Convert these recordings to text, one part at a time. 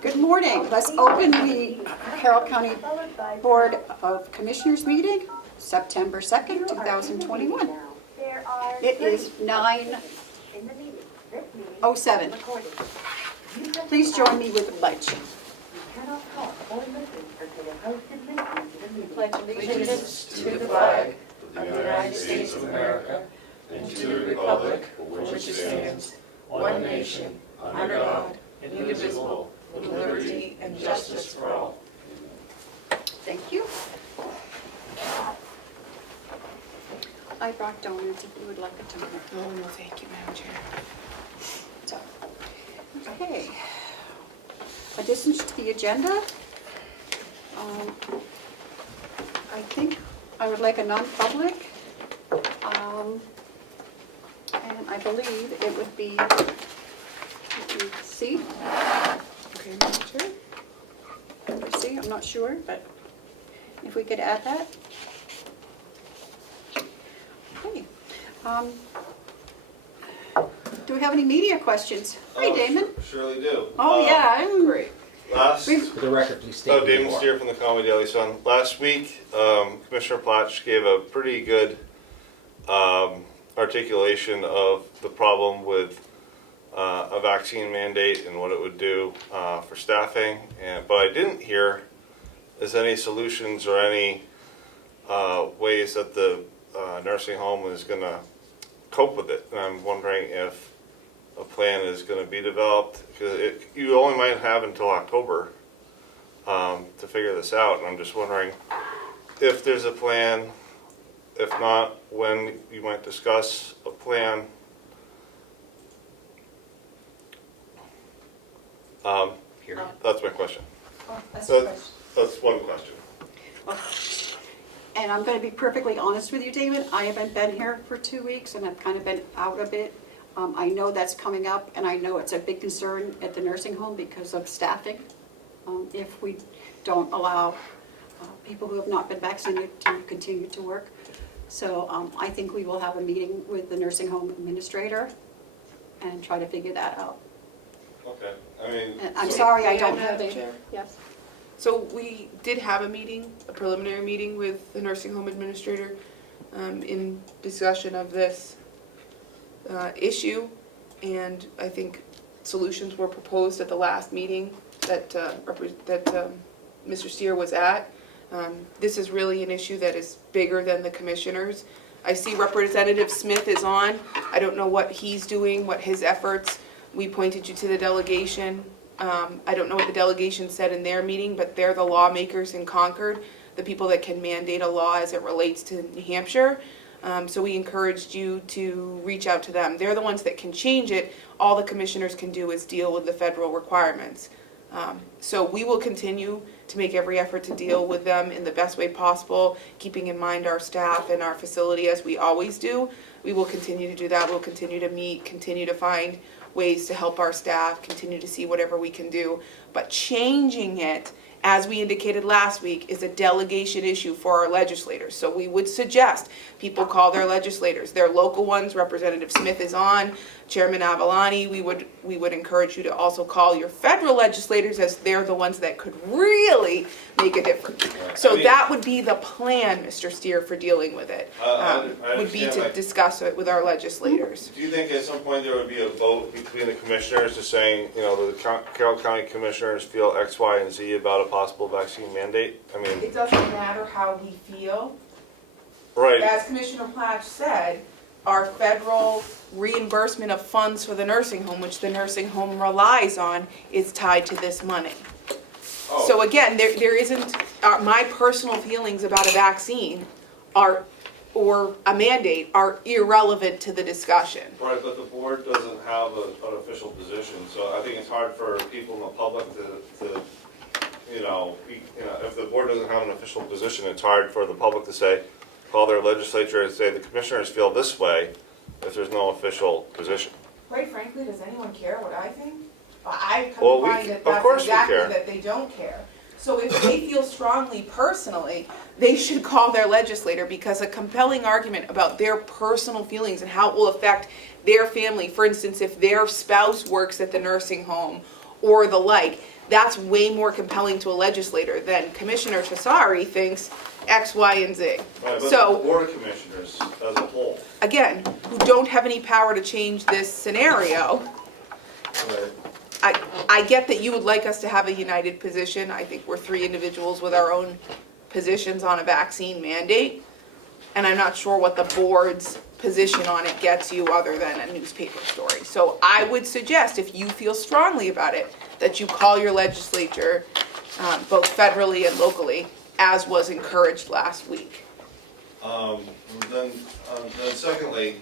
Good morning. Let's open the Carroll County Board of Commissioners meeting, September 2nd, 2021. It is 9:07. Please join me with the pledge. Pledge allegiance to the flag of the United States of America and to the republic for which it stands, one nation, under God, indivisible, with liberty and justice for all. Thank you. I brought donuts if you would like a donut. Oh, no, thank you, Madam Chair. So, okay. Additions to the agenda. I think I would like a non-public. And I believe it would be, let me see. Okay, Madam Chair. Let me see, I'm not sure, but if we could add that. Okay. Do we have any media questions? Hi, Damon. Surely do. Oh, yeah. Great. For the record, please state. Damon Steer from the Comeau Daily Sun. Last week, Commissioner Platch gave a pretty good articulation of the problem with a vaccine mandate and what it would do for staffing. But I didn't hear is any solutions or any ways that the nursing home is going to cope with it. And I'm wondering if a plan is going to be developed, because you only might have until October to figure this out. And I'm just wondering if there's a plan. If not, when you might discuss a plan. That's my question. Oh, that's That's one question. And I'm going to be perfectly honest with you, David. I haven't been here for 2 weeks, and I've kind of been out a bit. I know that's coming up, and I know it's a big concern at the nursing home because of staffing. If we don't allow people who have not been vaccinated to continue to work. So I think we will have a meeting with the nursing home administrator and try to figure that out. Okay. I mean, And I'm sorry I don't have Madam a... Chair. Yes. So we did have a meeting, a preliminary meeting with the nursing home administrator in discussion of this issue, and I think solutions were proposed at the last meeting that Mr. Steer was at. This is really an issue that is bigger than the commissioners. I see Representative Smith is on. I don't know what he's doing, what his efforts. We pointed you to the delegation. I don't know what the delegation said in their meeting, but they're the lawmakers in Concord, the people that can mandate a law as it relates to New Hampshire. So we encouraged you to reach out to them. They're the ones that can change it. All the commissioners can do is deal with the federal requirements. So we will continue to make every effort to deal with them in the best way possible, keeping in mind our staff and our facility as we always do. We will continue to do that. We'll continue to meet, continue to find ways to help our staff, continue to see whatever we can do. But changing it, as we indicated last week, is a delegation issue for our legislators. So we would suggest people call their legislators, their local ones. Representative Smith is on, Chairman Avalani. We would encourage you to also call your federal legislators, as they're the ones that could really make a difference. So that would be the plan, Mr. Steer, for dealing with it. Would be to discuss it with our legislators. Do you think at some point there would be a vote between the commissioners to saying, you know, the Carroll County commissioners feel X, Y, and Z about a possible vaccine mandate? I mean, It doesn't matter how we feel. right. As Commissioner Platch said, our federal reimbursement of funds for the nursing home, which the nursing home relies on, is tied to this money. Oh. So again, there isn't, my personal feelings about a vaccine or a mandate are irrelevant to the discussion. Right, but the board doesn't have an official position, so I think it's hard for people in the public to if the board doesn't have an official position, it's hard for the public to say, call their legislature and say the commissioners feel this way if there's no official position. Quite frankly, does anyone care what I think? I Well, come to find that of that's course we exactly care. that they don't care. So if they feel strongly personally, they should call their legislator, because a compelling argument about their personal feelings and how it will affect their family, for instance, if their spouse works at the nursing home or the like. That's way more compelling to a legislator than Commissioner Cesari thinks X, Y, and Z. Right, but the So, Board of Commissioners as a whole, again, who don't have any power to change this scenario, right, I get that you would like us to have a united position. I think we're three individuals with our own positions on a vaccine mandate. And I'm not sure what the board's position on it gets you other than a newspaper story. So I would suggest, if you feel strongly about it, that you call your legislature, both federally and locally, as was encouraged last week. Then secondly,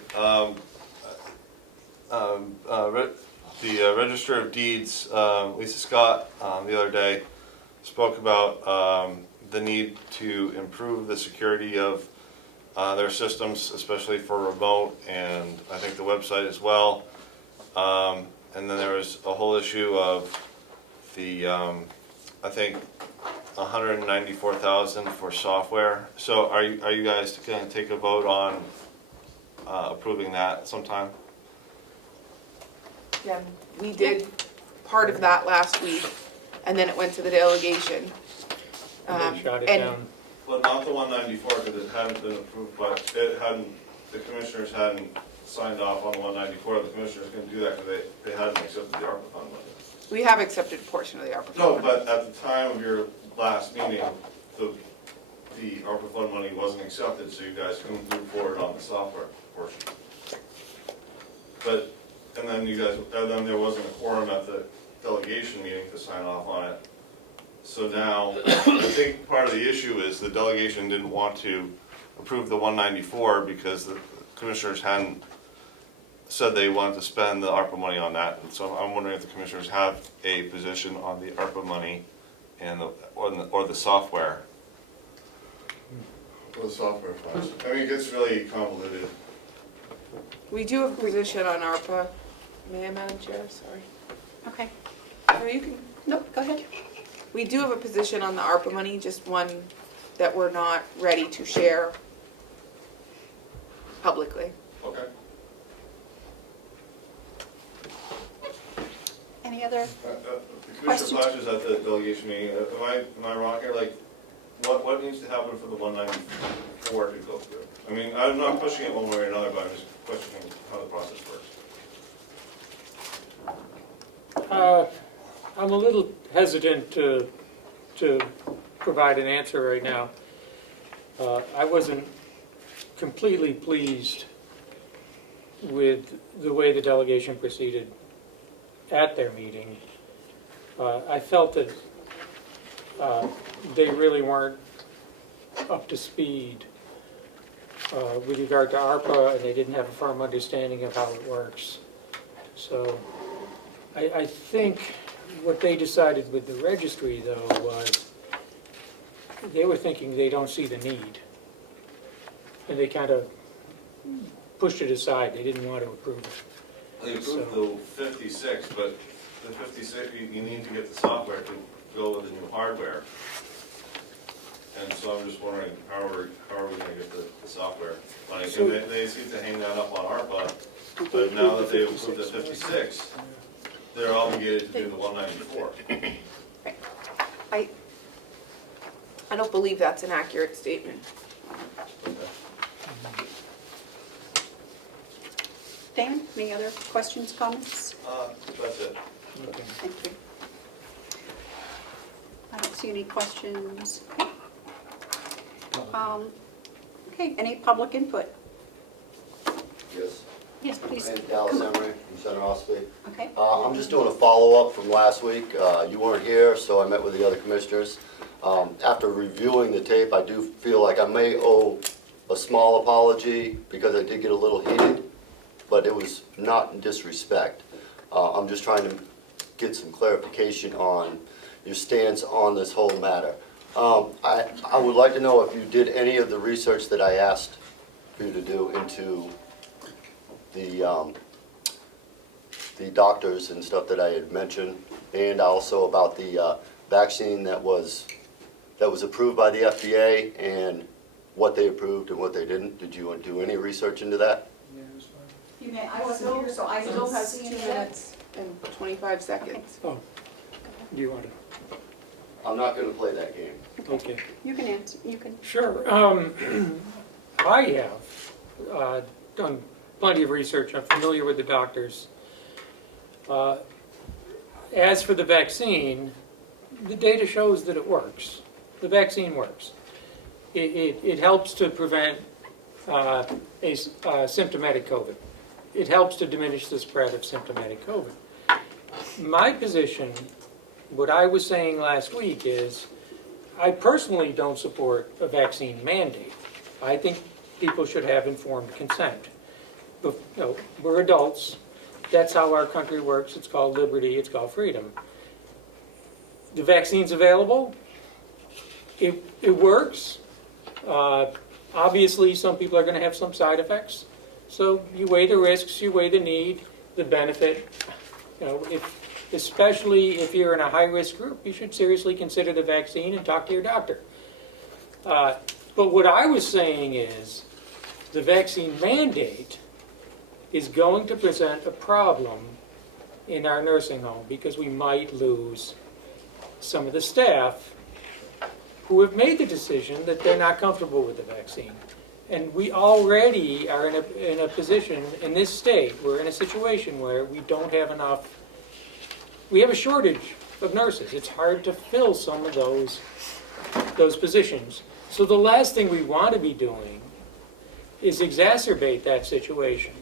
the Register of Deeds, Lisa Scott, the other day, spoke about the need to improve the security of their systems, especially for remote, and I think the website as well. And then there was a whole issue of the, I think, $194,000 for software. So are you guys going to take a vote on approving that sometime? Yeah, we did part of that last week, and then it went to the delegation. And they shot it and- down. Well, not the 194, because it hadn't been approved, but it hadn't, the commissioners hadn't signed off on the 194. The commissioners couldn't do that because they hadn't accepted the ARPA fund money. We have accepted a portion of the ARPA No, fund. but at the time of your last meeting, the ARPA fund money wasn't accepted, so you guys couldn't move forward on the software portion. But, and then there wasn't a quorum at the delegation meeting to sign off on it. So now, I think part of the issue is the delegation didn't want to approve the 194 because the commissioners hadn't said they wanted to spend the ARPA money on that. And so I'm wondering if the commissioners have a position on the ARPA money and or the software. Or the software funds. I mean, it gets really convoluted. We do have a position on ARPA. May I, Madam Chair? Sorry. Okay, No, you can. no, go ahead. We do have a position on the ARPA money, just one that we're not ready to share publicly. Okay. Any other? The Commissioner Flash is at the delegation meeting. Am I wrong here? Like, what needs to happen for the 194 to go through? I mean, I'm not pushing it one way or another, but I'm just questioning how the process works. I'm a little hesitant to provide an answer right now. I wasn't completely pleased with the way the delegation proceeded at their meeting. I felt that they really weren't up to speed with regard to ARPA, and they didn't have a firm understanding of how it works. So I think what they decided with the registry, though, was they were thinking they don't see the need. And they kind of pushed it aside. They didn't want to approve it. They approved the 56, but the 56, you need to get the software to go with the new hardware. And so I'm just wondering, how are we going to get the software money? So- They seem to hang that up on ARPA, but now that they've approved the 56, they're obligated to do the 194. I don't believe that's an accurate statement. Dan, any other questions, comments? That's it. Okay. Thank you. I don't see any questions. Okay, any public input? Yes. Yes, please. My name's Dallas Emery from Center Ospey. Okay. I'm just doing a follow-up from last week. You weren't here, so I met with the other commissioners. After reviewing the tape, I do feel like I may owe a small apology because I did get a little heated, but it was not in disrespect. I'm just trying to get some clarification on your stance on this whole matter. I would like to know if you did any of the research that I asked for you to do into the doctors and stuff that I had mentioned, and also about the vaccine that was approved by the FDA and what they approved and what they didn't. Did you do any research into that? You may, I wasn't here, so I Still didn't has see 2 any of that. minutes and 25 seconds. Oh, Do you want to? I'm not gonna play that game. Okay. You can answer, you can. Sure. I have done plenty of research. I'm familiar with the doctors. As for the vaccine, the data shows that it works. The vaccine works. It helps to prevent symptomatic COVID. It helps to diminish the spread of symptomatic COVID. My position, what I was saying last week is, I personally don't support a vaccine mandate. I think people should have informed consent. But, you know, we're adults. That's how our country works. It's called liberty. It's called freedom. The vaccine's available. It works. Obviously, some people are going to have some side effects. So you weigh the risks, you weigh the need, the benefit. You know, especially if you're in a high-risk group, you should seriously consider the vaccine and talk to your doctor. But what I was saying is, the vaccine mandate is going to present a problem in our nursing home because we might lose some of the staff who have made the decision that they're not comfortable with the vaccine. And we already are in a position, in this state, we're in a situation where we don't have enough, we have a shortage of nurses. It's hard to fill some of those positions. So the last thing we want to be doing is exacerbate that situation.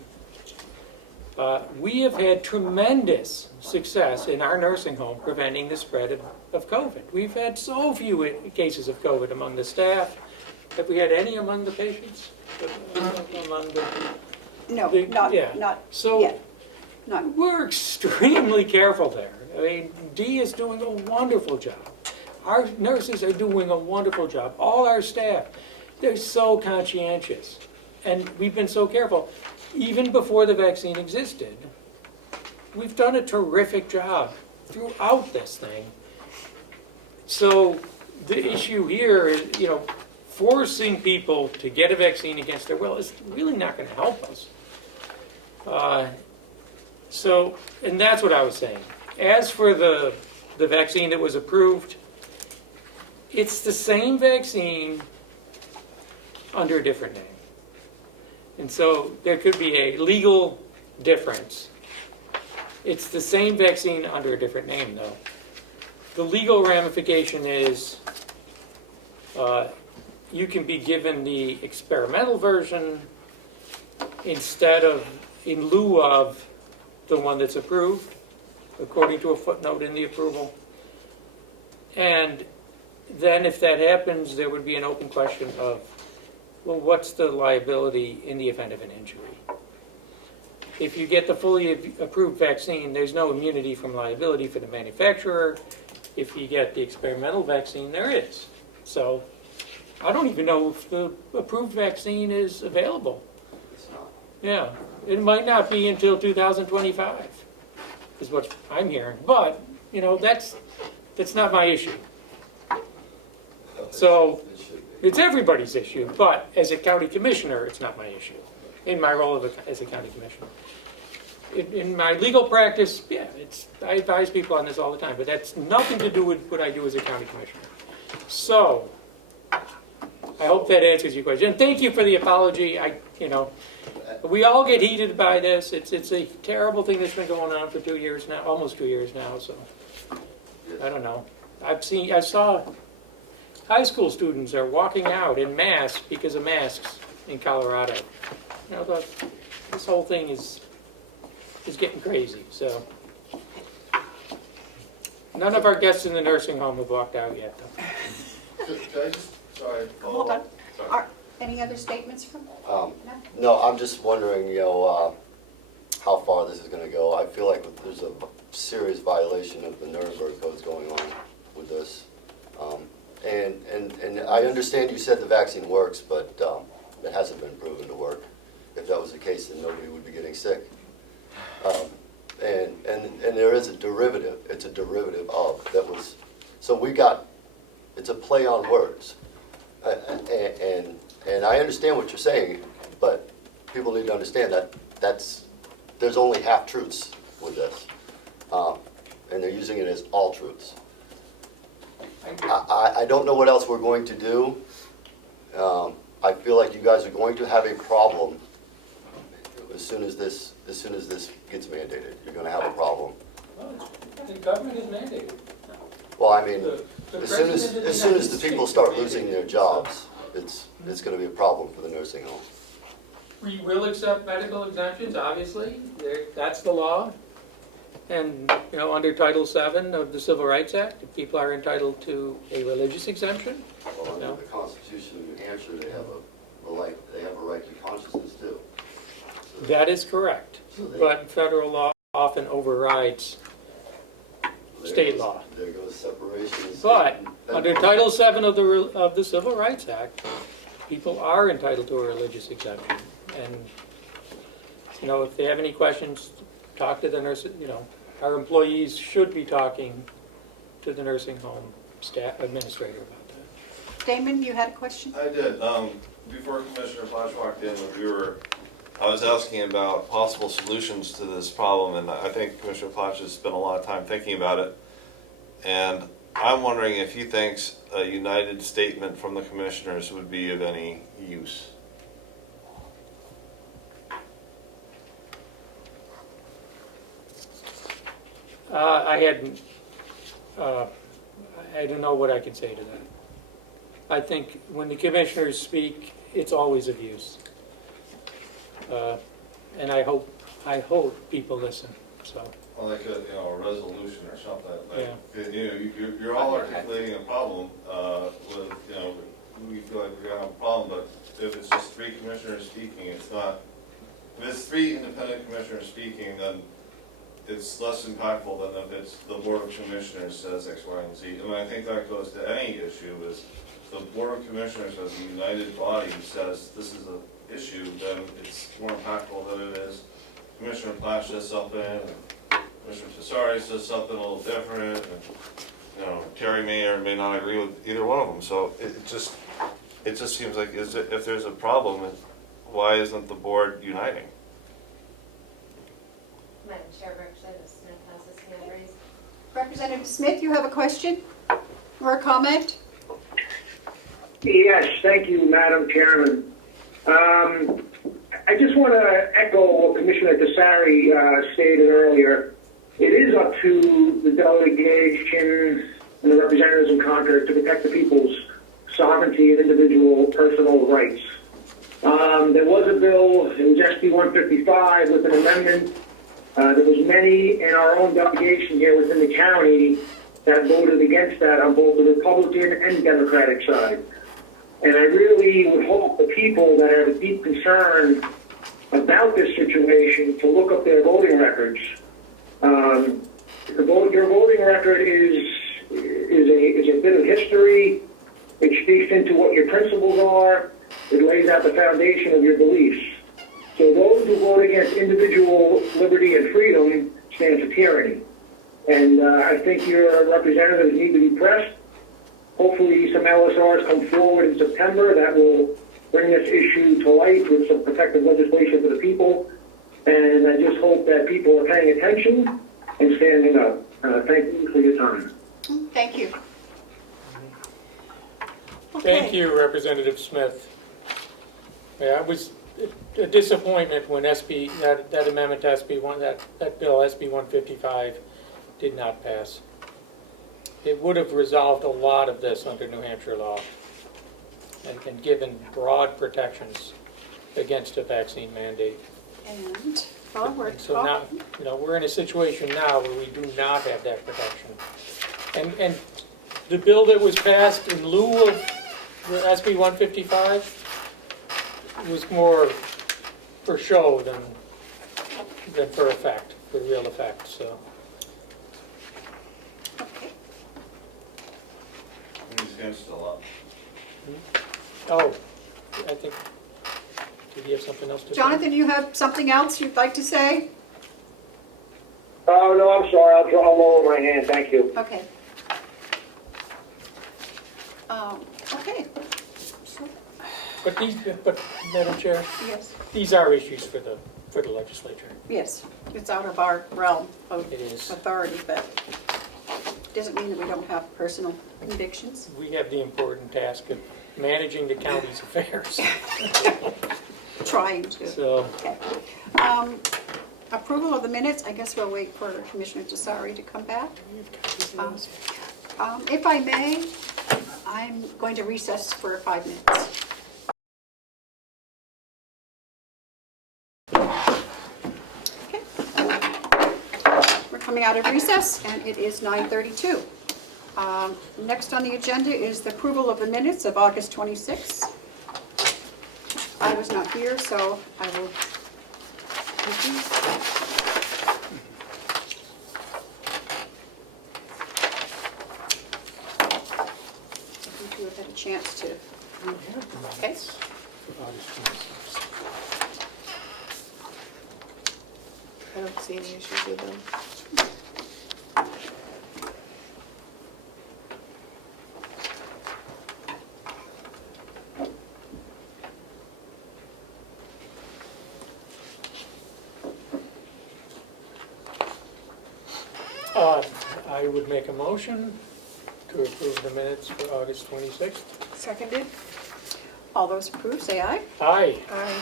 We have had tremendous success in our nursing home preventing the spread of COVID. We've had so few cases of COVID among the staff. Have we had any among the patients? Among the, No, yeah. not So yet. None. we're extremely careful there. I mean, Dee is doing a wonderful job. Our nurses are doing a wonderful job. All our staff, they're so conscientious. And we've been so careful. Even before the vaccine existed, we've done a terrific job throughout this thing. So the issue here is, you know, forcing people to get a vaccine against their will is really not going to help us. And that's what I was saying. As for the vaccine that was approved, it's the same vaccine under a different name. And so there could be a legal difference. It's the same vaccine under a different name, though. The legal ramification is you can be given the experimental version in lieu of the one that's approved, according to a footnote in the approval. And then if that happens, there would be an open question of, well, what's the liability in the event of an injury? If you get the fully approved vaccine, there's no immunity from liability for the manufacturer. If you get the experimental vaccine, there is. So I don't even know if the approved vaccine is available. It's not. Yeah, it might not be until 2025, is what I'm hearing. But, you know, that's not my issue. So It should be. it's everybody's issue, but as a county commissioner, it's not my issue, in my role as a county commissioner. In my legal practice, yeah, I advise people on this all the time, but that's nothing to do with what I do as a county commissioner. So, I hope that answers your question. And thank you for the apology. We all get heated by this. It's a terrible thing that's been going on for 2 years now, almost 2 years now, so I don't know. I saw high school students are walking out in masks because of masks in Colorado. You know, this whole thing is getting crazy, so. None of our guests in the nursing home have walked out yet, though. Could I just, sorry. Hold on. Sorry. Any other statements from? No, I'm just wondering, how far this is gonna go. I feel like there's a serious violation of the Nuremberg codes going on with this. And I understand you said the vaccine works, but it hasn't been proven to work. If that was the case, then nobody would be getting sick. And there is a derivative, it's a derivative of, that was, so it's a play on words. And I understand what you're saying, but people need to understand that there's only half-truths with this. and they're using it as all truths. I don't know what else we're going to do. I feel like you guys are going to have a problem as soon as this gets mandated. You're gonna have a problem. Well, the government is mandated. Well, I mean, The as President of soon as United the people States start is losing their mandated. jobs, it's gonna be a problem for the nursing home. We will accept medical exemptions, obviously, that's the law. And, you know, under Title VII of the Civil Rights Act, if people are entitled to a religious exemption. Well, under No. the Constitution of New Hampshire, they have a right to consciousness too. That is correct, So they- but federal law often overrides there state goes- law. There goes separation. of But state and under federal. Title VII of the Civil Rights Act, people are entitled to a religious exemption. And, you know, if they have any questions, talk to the nurse, you know, our employees should be talking to the nursing home staff administrator about that. Damon, you had a question? I did. Before Commissioner Flash walked in, I was asking about possible solutions to this problem, and I think Commissioner Flash has spent a lot of time thinking about it. And I'm wondering if he thinks a united statement from the commissioners would be of any use. I don't know what I can say to that. I think when the commissioners speak, it's always of use. And I hope people listen, so. Well, like a resolution or something. Yeah. You're all articulating a problem with, we feel like we're gonna have a problem, but if it's just three commissioners speaking, it's not. If it's three independent commissioners speaking, then it's less impactful than if it's the Board of Commissioners says X, Y, and Z. And I think that goes to any issue, is the Board of Commissioners as a united body says this is an issue, then it's more impactful than it is Commissioner Plash says something, and Commissioner Tesari says something a little different, and, Terry may or may not agree with either one of them. So it just seems like, if there's a problem, why isn't the board uniting? Madam Chair, Representative Smith has his hand raised. Representative Smith, you have a question or a comment? Yes, thank you, Madam Chairman. I just want to echo what Commissioner Tesari stated earlier. It is up to the delegation and the representatives in Concord to protect the people's sovereignty and individual personal rights. There was a bill, it was SB 155 with an amendment. There was many in our own delegation here within the county that voted against that on both the Republican and Democratic side. And I really would hope the people that have a deep concern about this situation to look up their voting records. Your voting record is a bit of history. It speaks into what your principles are. It lays out the foundation of your beliefs. So those who vote against individual liberty and freedom stand for tyranny. And I think your representatives need to be pressed. Hopefully some LSRs come forward in September that will bring this issue to light with some protective legislation for the people. And I just hope that people are paying attention and standing up. Thank you for your time. Thank you. Thank Okay. you, Representative Smith. Yeah, it was a disappointment when that amendment to that bill, SB 155, did not pass. It would have resolved a lot of this under New Hampshire law and given broad protections against a vaccine mandate. And, well, we're And so now, talking. we're in a situation now where we do not have that protection. And the bill that was passed in lieu of the SB 155 was more for show than for effect, for real effect, so. Okay. He's against a lot. Oh, I think, did you have something else to say? Jonathan, you have something else you'd like to say? Oh, no, I'm sorry. I'll lower my hand. Thank you. Okay. Okay. So, But Madam Chair, yes. these are issues for for the legislature. Yes, it's out of our realm of It is. authority, but doesn't mean that we don't have personal convictions. We have the important task of managing the county's affairs. Trying to. So, Okay. Approval of the minutes, I guess we'll wait for Commissioner Desari to come back. If I may, I'm going to recess for 5 minutes. Okay. We're coming out of recess, and it is 9:32. Next on the agenda is the approval of the minutes of August 26th. I was not here, so I will. If you have had a chance to. Okay. I don't see any issues with them. I would make a motion to approve the minutes for August 26th. Seconded? All those approved, say aye. Aye. Aye.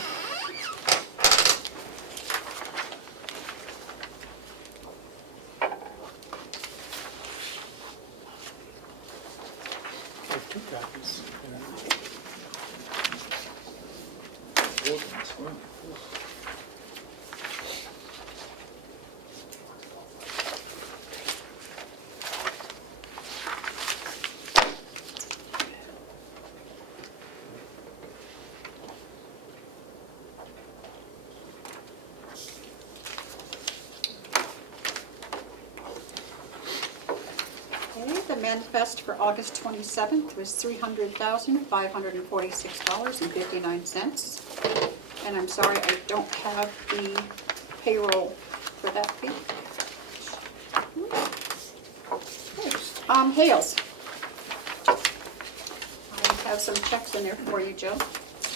I have 2 copies. Okay, the manifest for August 27th was $300,546.59. And I'm sorry, I don't have the payroll for that week. Hales. I have some checks in there for you, Joe.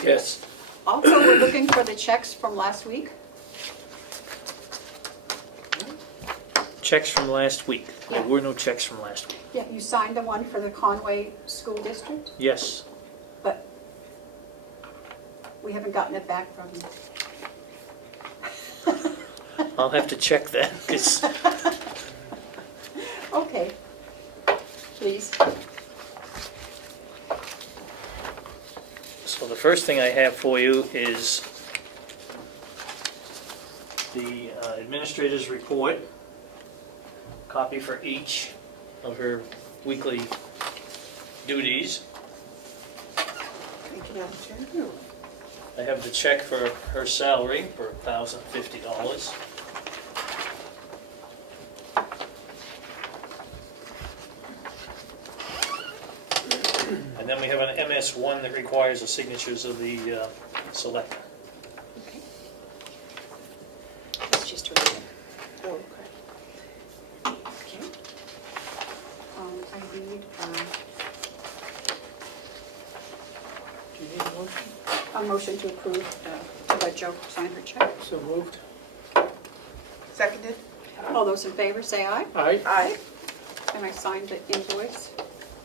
Yes. Also, we're looking for the checks from last week. Checks from last week. There were no checks from last week. Yeah, you signed the one for the Conway School District, Yes. but we haven't gotten it back from you. I'll have to check that. It's, Okay, please. so the first thing I have for you is the administrator's report. Copy for each of her weekly duties. Thank you, Madam Chair. I have the check for her salary for $1,050. And then we have an MS1 that requires the signatures of the selectmen. Okay. It's just right there. Oh, okay. Okay. I need, Do you need a motion? a motion to approve, to let Joe sign her check. So moved. Seconded? All those in favor, say aye. Aye. Aye. And I signed the invoice.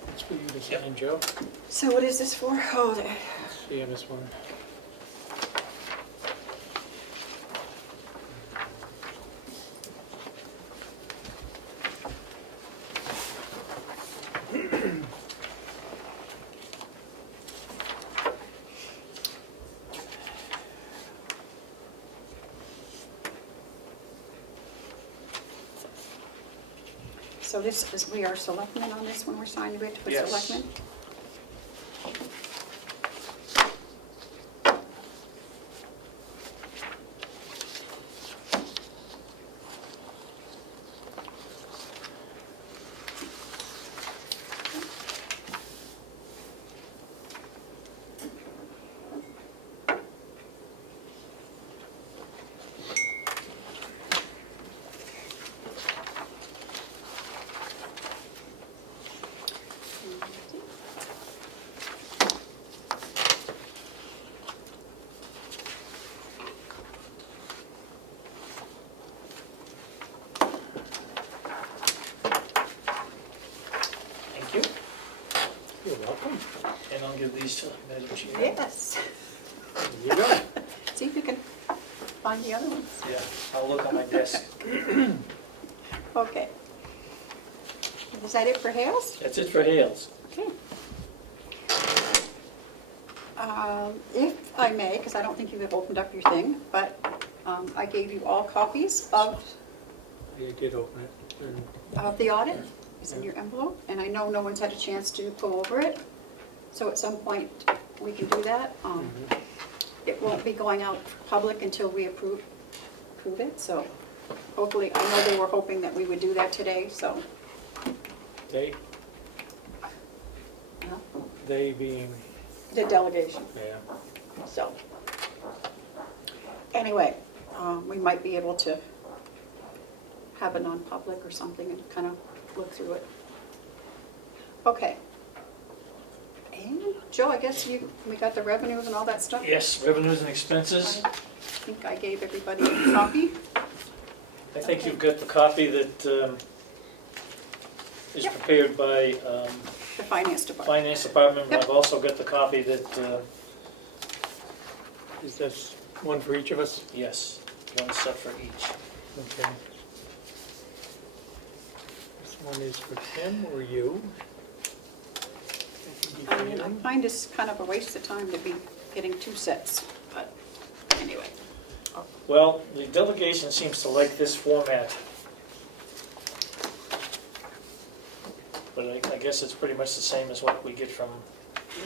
It's for you to sign, Joe. So what is this for? Oh, there. It's the MS1. So this is, we are selectmen on this one, we're signing it for Yes. selectmen? And I'll give these to Madam Chair. Yes. You go. See if you can find the other ones. Yeah, I'll look on my desk. Okay. Is that it for Hales? That's it for Hales. Okay. If I may, because I don't think you have opened up your thing, but I gave you all copies of You did open it. And the audit. It's in your envelope, and I know no one's had a chance to go over it. So at some point, we can do that. It won't be going out public until we approve it, so hopefully, I know they were hoping that we would do that today, so. They, you know, they being, the delegation, yeah. so. Anyway, we might be able to have a non-public or something and kind of look through it. Okay. And Joe, I guess we got the revenues and all that stuff? Yes, revenues and expenses. I think I gave everybody a copy. I think you've got the copy that is Yep. prepared by The finance department. Finance Department. Yep. I've also got the copy that, Is this one for each of us? yes, one set for each. Okay. This one is for Tim or you? I mean, I find this kind of a waste of time to be getting two sets, but anyway. Well, the delegation seems to like this format. But I guess it's pretty much the same as what we get from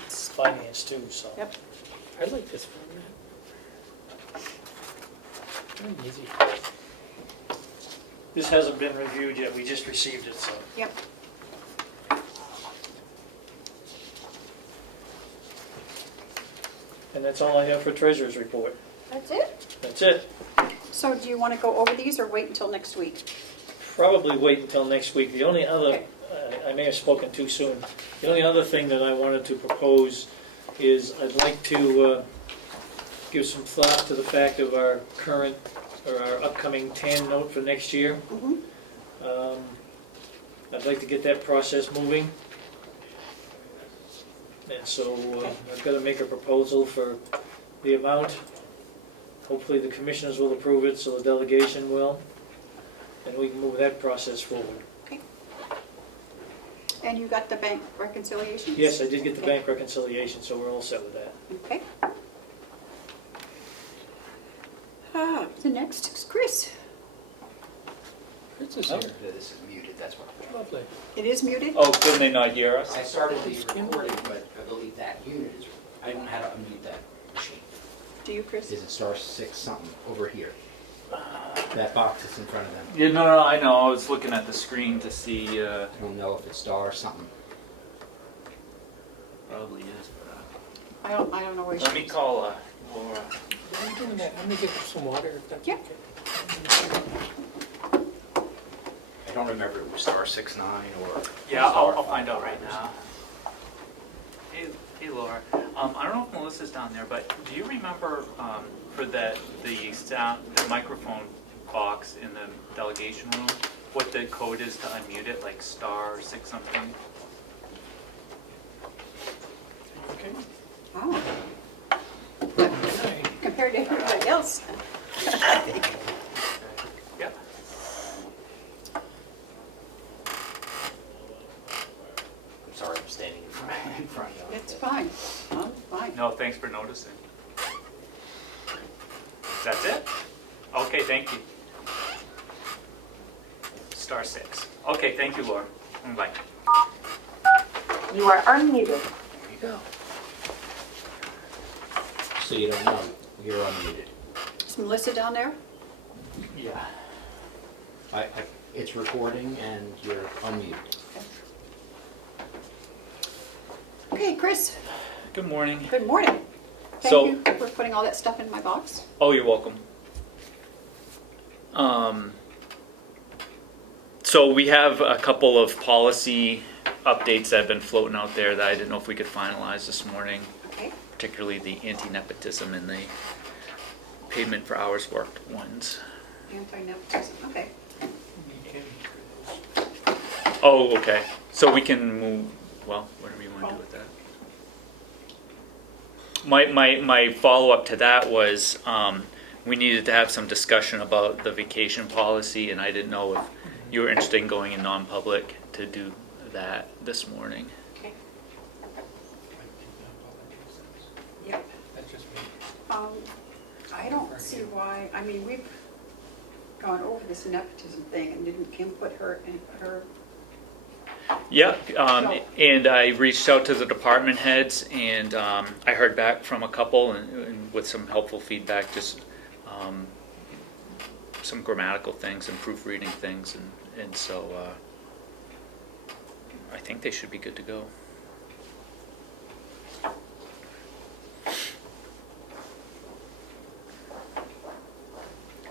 It's, Finance too, so. yep, I like this format. Very easy. This hasn't been reviewed yet, we just received it, so. yep. And that's all I have for Treasurer's Report. That's it. That's it. So do you want to go over these or wait until next week? Probably wait until next week. The only other, Okay. I may have spoken too soon. The only other thing that I wanted to propose is I'd like to give some thought to the fact of our current, or our upcoming TAN note for next year. Mhm. I'd like to get that process moving. And so I've got to make a proposal for the amount. Hopefully the commissioners will approve it, so the delegation will. And we can move that process forward. And you got the bank reconciliations? Yes, I did get the Okay. bank reconciliation, so we're all set with that. Okay. The next is Chris. Chris is Oh, here. this is muted, that's what. Lovely. It is muted? Oh, couldn't they not hear us? I started the recording, but I believe that unit is, I don't know how to unmute that machine. Do you, Chris? Is it *6 something over here? That box that's in front of them. Yeah, no, I know. I was looking at the screen to see. I don't know if it's * something. Probably is. But, I don't know where she let me is. call Laura. Why are you doing that? Let me get some water if that's Yep. okay. I don't remember if it was *69 or. Yeah, I'll *5. find out right now. Hey, Laura. I don't know if Melissa's down there, but do you remember for the sound, the microphone box in the delegation room, what the code is to unmute it, like *6 something? Okay. Oh. But compared to everybody else, I think. Yeah. I'm sorry, I'm standing in front of you. It's fine. I'm fine. No, thanks for noticing. That's it? Okay, thank you. *6. Okay, thank you, Laura. Bye. You are unmuted. There you go. So you don't know, you're unmuted. Is Melissa down there? Yeah. It's recording and you're unmuted. Okay, Chris, Good morning. good morning. So- Thank you for putting all that stuff in my box. Oh, you're welcome. So we have a couple of policy updates that have been floating out there that I didn't know if we could finalize this morning, Okay. particularly the anti-nepotism and the payment for hours worked ones. Anti-Nepotism, okay. Oh, okay. So we can move, well, whatever you want to do with that. My follow-up to that was, we needed to have some discussion about the vacation policy, and I didn't know if you were interested in going in non-public to do that this morning. Okay. Yep. That's just me. I don't see why, I mean, we've gone over this nepotism thing, and didn't Kim put her in her, Yeah, and I reached out to the department heads, and I heard back from a couple, and with some helpful feedback, just some grammatical things and proofreading things, and so I think they should be good to go.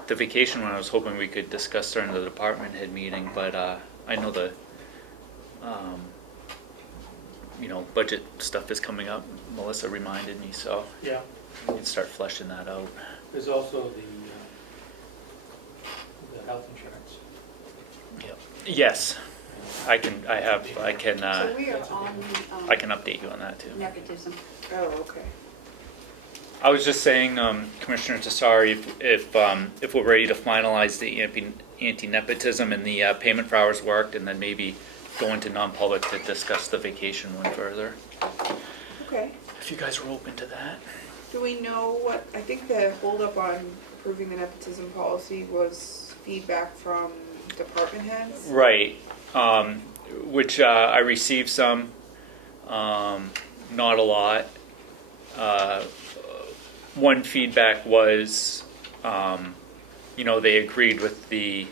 The vacation one, I was hoping we could discuss during the department head meeting, but I know the budget stuff is coming up. Melissa reminded me, so Yeah, we can start fleshing that out. there's also the health insurance. Yep. Yes, I can so we are on I can update you on that too. nepotism. Oh, okay. I was just saying, Commissioner Tassari, if we're ready to finalize the anti-nepotism and the payment for hours worked, and then maybe go into non-public to discuss the vacation one further. Okay. If you guys were open to that. Do we know what, I think the holdup on approving the nepotism policy was feedback from department heads? Right, which I received some, not a lot. One feedback was, they agreed with the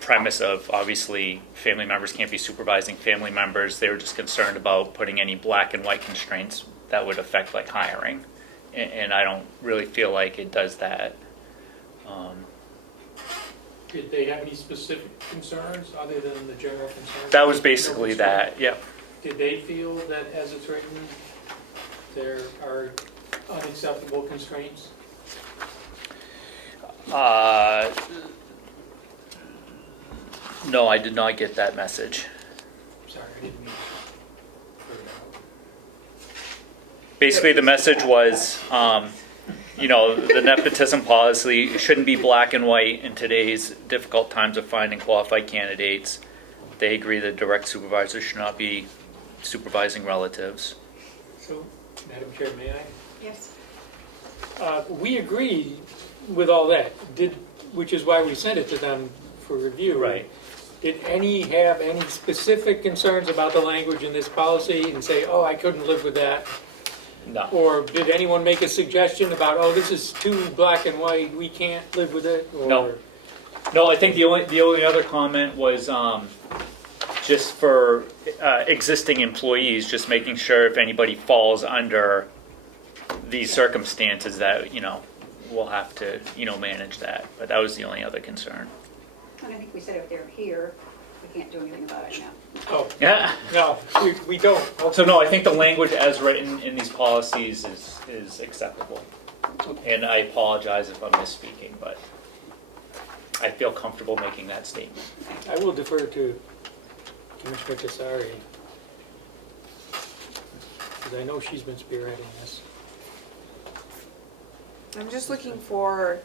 premise of, obviously, family members can't be supervising family members. They were just concerned about putting any black and white constraints that would affect like hiring. And I don't really feel like it does that. Did they have any specific concerns other than the general concerns? That was basically that, yep. Did they feel that as it's written, there are unacceptable constraints? No, I did not get that message. Sorry, I didn't mean to. Basically, the message was, the nepotism policy shouldn't be black and white in today's difficult times of finding qualified candidates. They agree that direct supervisors should not be supervising relatives. So, Madam Chair, may I? Yes. We agree with all that, which is why we sent it to them for review. Right. Did any have any specific concerns about the language in this policy and say, oh, I couldn't live with that? No. Or did anyone make a suggestion about, oh, this is too black and white, we can't live with it? Or... No, I think the only other comment was just for existing employees, just making sure if anybody falls under these circumstances that, we'll have to, manage that. But that was the only other concern. And I think we said if they're here, we can't do anything about it now. Oh, Yeah. no, we don't. So no, I think the language as written in these policies is acceptable. And I apologize if I'm misspeaking, but I feel comfortable making that statement. I will defer to Commissioner Tassari, because I know she's been spearheading this. I'm just looking for,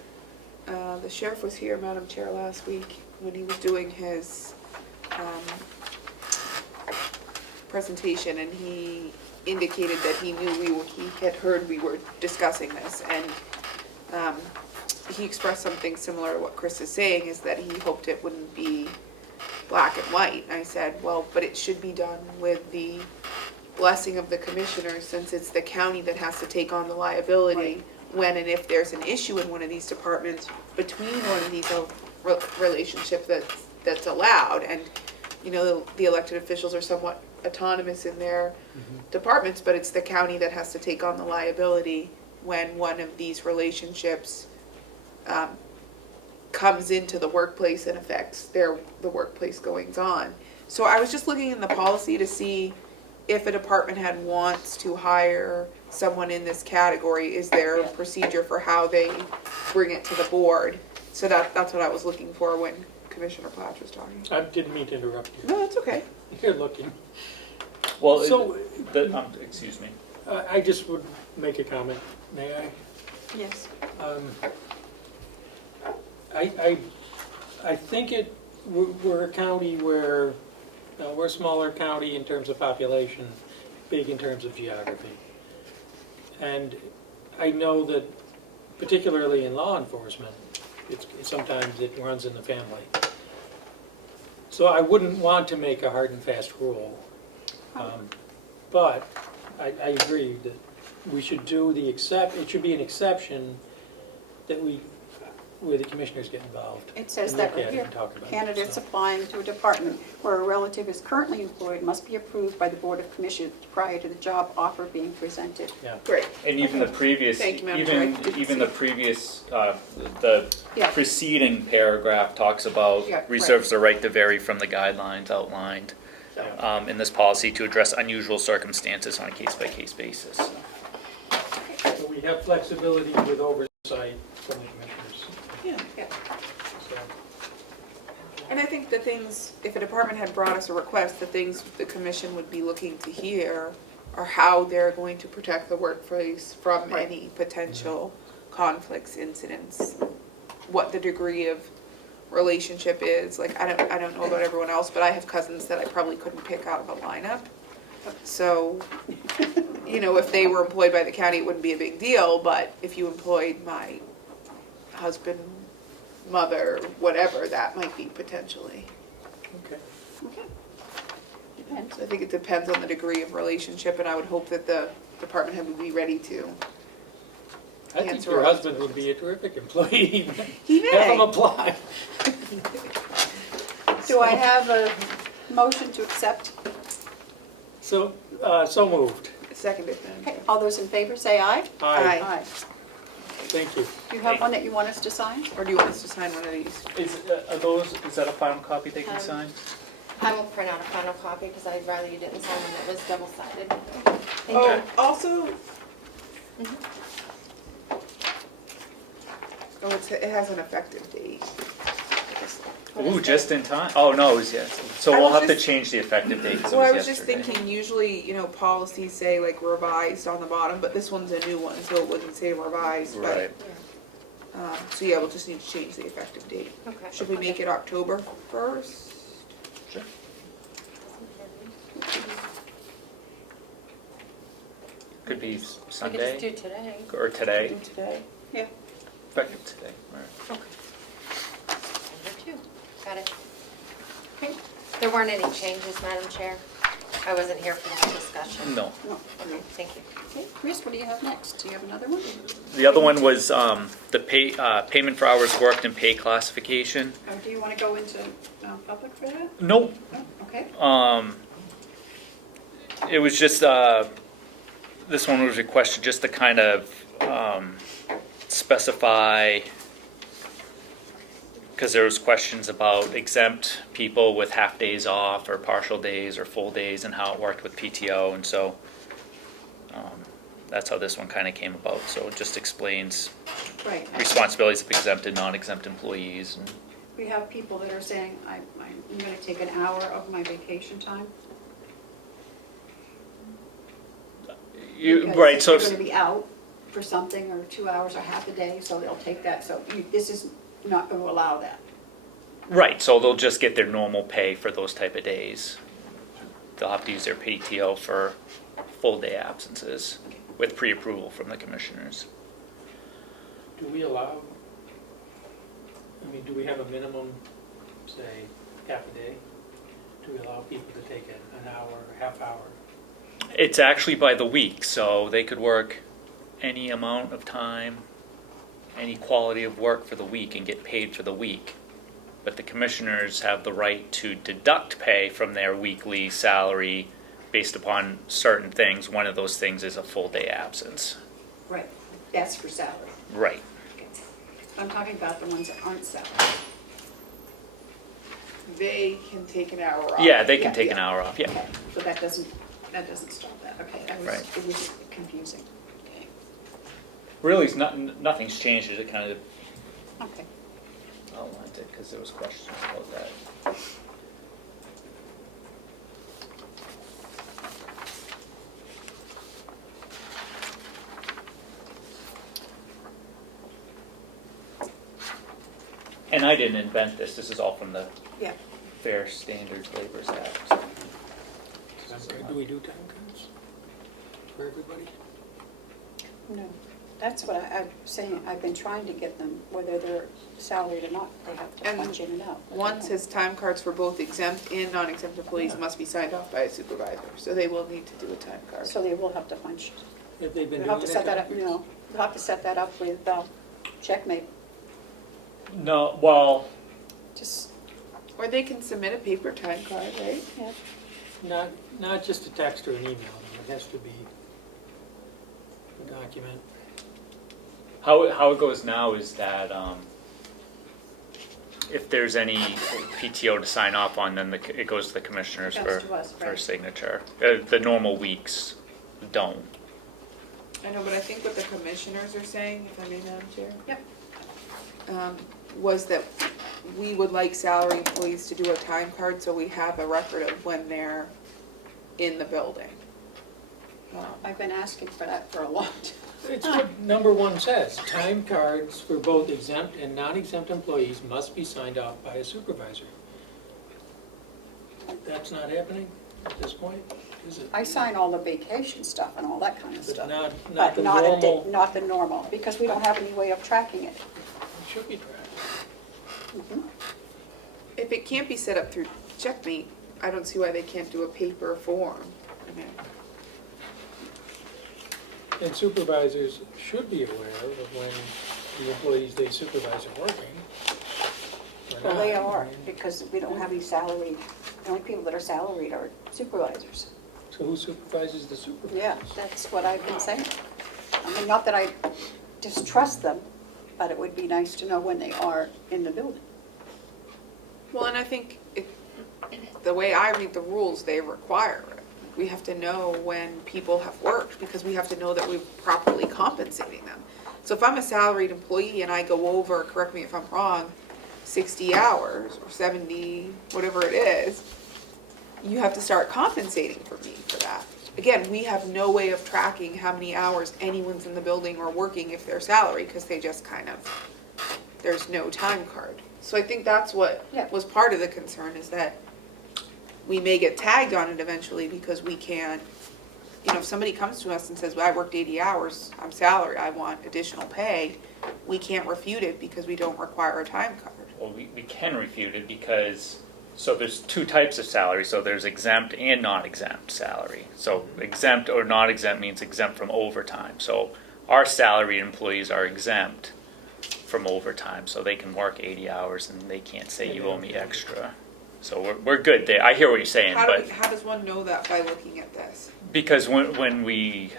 the sheriff was here, Madam Chair, last week when he was doing his presentation, and he indicated that he knew he had heard we were discussing this, and he expressed something similar to what Chris is saying, is that he hoped it wouldn't be black and white. And I said, well, but it should be done with the blessing of the commissioners, since it's the county that has to take on the liability when and if there's an issue in one of these departments between one of these relationship that's allowed. And, the elected officials are somewhat autonomous in their departments, but it's the county that has to take on the liability when one of these relationships comes into the workplace and affects the workplace goings on. So I was just looking in the policy to see if a department head wants to hire someone in this category, is there a procedure for how they bring it to the board? So that's what I was looking for when Commissioner Platch was talking. I didn't mean to interrupt you. No, that's okay. You're looking. Well, So- excuse me. I just would make a comment, may I? Yes. I think we're a county where, we're a smaller county in terms of population, big in terms of geography. And I know that particularly in law enforcement, sometimes it runs in the family. So I wouldn't want to make a hard and fast rule. But I agree that we should do it should be an exception that where the commissioners get involved. It says and that look right at it here. and talk about it, Candidates so. applying to a department where a relative is currently employed must be approved by the Board of Commissioners prior to the job offer being presented. Yeah. Great. And even the previous, Thank you, Madam even Chair. even the previous, the Yeah. preceding paragraph talks about Yeah, right. reserves the right to vary from the guidelines outlined in this policy to address unusual circumstances on a case-by-case basis. So we have flexibility with oversight from the commissioners. Yeah. So, And I think the things, if a department had brought us a request, the things the commission would be looking to hear are how they're going to protect the workplace from Right. any potential conflicts, incidents, what the degree of relationship is. Like, I don't know about everyone else, but I have cousins that I probably couldn't pick out of a lineup. So, if they were employed by the county, it wouldn't be a big deal, but if you employed my husband, mother, whatever, that might be potentially. okay. Okay. Depends. So I think it depends on the degree of relationship, and I would hope that the department head would be ready to. I think Answer your all. husband would be a terrific employee. He Have him may. apply. Do I have a motion to accept? So moved. Seconded then. Okay, all those in favor say aye. Aye. Thank you. Do you have one that you want us to sign? Or do you want us to sign one of these? Is that a final copy they can sign? I will print out a final copy because I'd rather you didn't sign one that was double-sided. Oh, also. Oh, it has an effective date. Ooh, just in time? Oh, no, yes. So I we'll was have to just- change the effective date, 'cause it Well, I was was just yesterday. thinking, usually, policies say like revised on the bottom, but this one's a new one, so it wouldn't say revised, but. Right. So yeah, we'll just need to change the effective date. Okay. Should we make it October 1st? Sure. Could be We could just Sunday do today. or today, Today. Yeah. effective today, right. Number 2. Got it. Okay. There weren't any changes, Madam Chair. I wasn't here for the discussion. No. No. Okay, thank you. Okay, Chris, what do you have next? Do you have another one? The other one was the payment for hours worked and pay classification. Or do you want to go into public for that? Nope. No? Okay. It was just, this one was requested just to kind of specify, because there was questions about exempt people with half days off or partial days or full days and how it worked with PTO, and so that's how this one kind of came about. So it just explains Right. responsibilities of exempt and non-exempt employees. And We have people that are saying, I'm going to take an hour of my vacation time. right, so They're going to be out for something, or 2 hours or half a day, so they'll take that. So this is not going to allow that. right, so they'll just get their normal pay for those type of days. They'll have to use their PTO for full day absences with pre-approval from the commissioners. Do we allow, do we have a minimum, say, half a day? Do we allow people to take an hour, or half hour? It's actually by the week, so they could work any amount of time, any quality of work for the week and get paid for the week. But the commissioners have the right to deduct pay from their weekly salary based upon certain things. One of those things is a full day absence. Right. That's for salary. Right. Okay. I'm talking about the ones that aren't salary. They can take an hour off. Yeah, they can Yeah, take yeah. an hour off, yeah. Okay. So that doesn't stop that. Okay. Right. It was confusing. Okay. Really, nothing's changed. It kind of Okay. outlined it because there was questions about that. and I didn't invent this, this is all from the Yeah. Fair Standards Labors Act. Do we do time cards for everybody? No, that's what I'm saying, I've been trying to get them, whether they're salaried or not, they have to And punch in and out. One says time cards for both exempt and non-exempt employees must be signed off by a supervisor, so they will need to do a time card. So they will have to punch. Have they been We'll have doing to set that up, time you know, we'll have to set that up with Checkmate, No, well, just, Or they can submit a paper time card, right? yeah. cards? Not just a text or an email, it has to be a document. how it goes now is that if there's any PTO to sign off on, then it goes to the commissioners It for, goes to us, for right. signature. The normal weeks don't. I know, but I think what the commissioners are saying, if I may, Madam Chair, Yep. Was that we would like salary employees to do a time card so we have a record of when they're in the building. I've been asking for that for a long time. It's what number 1 says, time cards for both exempt and non-exempt employees must be signed off by a supervisor. That's not happening at this point, is it? I sign all the vacation stuff and all that kind of But stuff. not But the not normal, not the normal, because we don't have any way of tracking it. it should be tracked. Mhm. If it can't be set up through Checkmate, I don't see why they can't do a paper form. I mean, And supervisors should be aware of when the employees they supervise are working. or Well, they not. are, because we don't have any salaried, the only people that are salaried are supervisors. So who supervises the supervisors? Yeah, that's what I've been saying. I mean, not that I distrust them, but it would be nice to know when they are in the building. well, and I think the way I read the rules, they require it. We have to know when people have worked because we have to know that we're properly compensating them. So if I'm a salaried employee and I go over, correct me if I'm wrong, 60 hours or 70, whatever it is, you have to start compensating for me for that. Again, we have no way of tracking how many hours anyone's in the building or working if they're salaried because they just kind of, there's no time card. So I think that's what Yeah. was part of the concern is that we may get tagged on it eventually because we can't, you know, if somebody comes to us and says, well, I worked 80 hours, I'm salaried, I want additional pay, we can't refute it because we don't require a time card. Well, we can refute it because, so there's 2 types of salary. So there's exempt and non-exempt salary. So exempt or non-exempt means exempt from overtime. So our salaried employees are exempt from overtime, so they can work 80 hours and they can't say you owe me extra. So we're good there. I hear what you're saying, How but does one know that by looking at this? because when we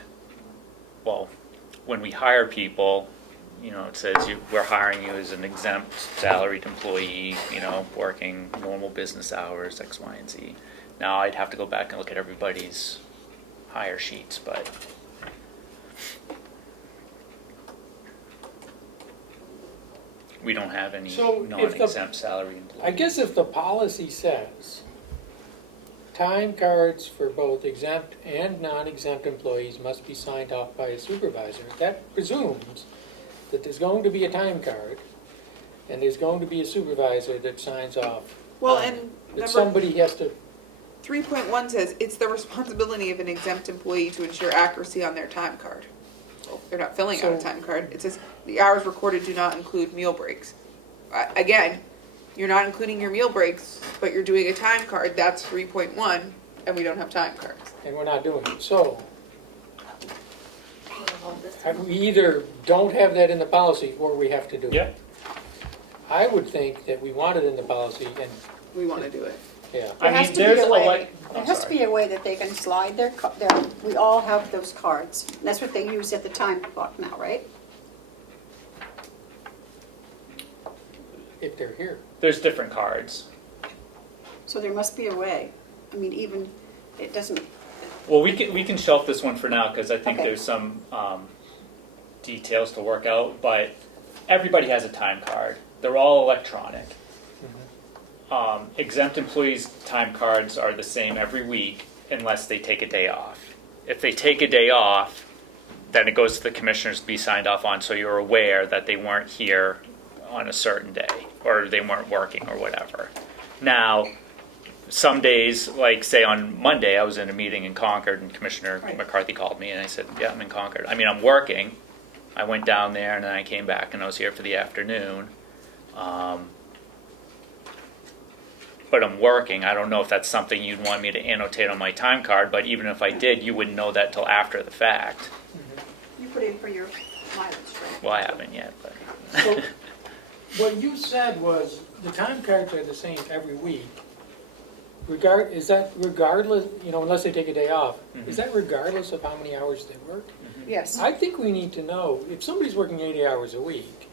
hire people, you know, it says we're hiring you as an exempt salaried employee, you know, working normal business hours, X, Y, and Z. Now I'd have to go back and look at everybody's hire sheets, but we don't have any So if the- non-exempt salary employees. I guess if the policy says time cards for both exempt and non-exempt employees must be signed off by a supervisor, that presumes that there's going to be a time card and there's going to be a supervisor that signs off. Well, on and it. That number somebody has to, 3.1 says, it's the responsibility of an exempt employee to ensure accuracy on their time card. Well, they're not filling out a So- time card. It says, the hours recorded do not include meal breaks. Again, you're not including your meal breaks, but you're doing a time card, that's 3.1, and we don't have time cards. and we're not doing it. So we either don't have that in the policy or we have to do it. Yeah. I would think that we want it in the policy and, We want to do it. yeah. I There has mean, to be there's a way- elect. There has to be a way that they can slide their, we all have those cards. And that's what they use at the time clock now, right? If they're here. There's different cards. So there must be a way. I mean, even, it doesn't, Well, we can shelf this one for now because I think Okay. there's some details to work out. But everybody has a time card. They're all electronic. Exempt employees' time cards are the same every week unless they take a day off. If they take a day off, then it goes to the commissioners to be signed off on, so you're aware that they weren't here on a certain day, or they weren't working or whatever. Now, some days, like say on Monday, I was in a meeting in Concord and Commissioner Right. McCarthy called me and I said, yeah, I'm in Concord. I mean, I'm working. I went down there and then I came back and I was here for the afternoon. But I'm working. I don't know if that's something you'd want me to annotate on my time card, but even if I did, you wouldn't know that till after the fact. You put in for your mileage, right? Well, I haven't yet, but. So, what you said was the time cards are the same every week. Is that regardless, unless they take a day off, is that regardless of how many hours they work? Yes. I think we need to know, if somebody's working 80 hours a week,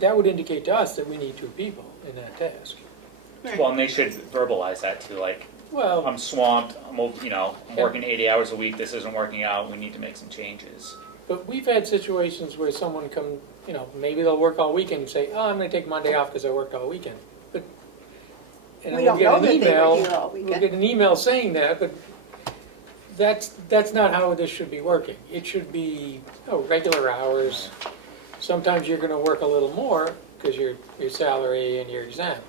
that would indicate to us that we need 2 people in that task. Well, and they should verbalize that too, like, Well, I'm swamped, I'm working 80 hours a week, this isn't working out, we need to make some changes. but we've had situations where someone maybe they'll work all weekend and say, oh, I'm gonna take Monday off because I worked all weekend. And We then don't know that they were here all We'll weekend. get an email saying that, but that's not how this should be working. It should be, regular hours. Sometimes you're gonna work a little more because your salary and you're exempt.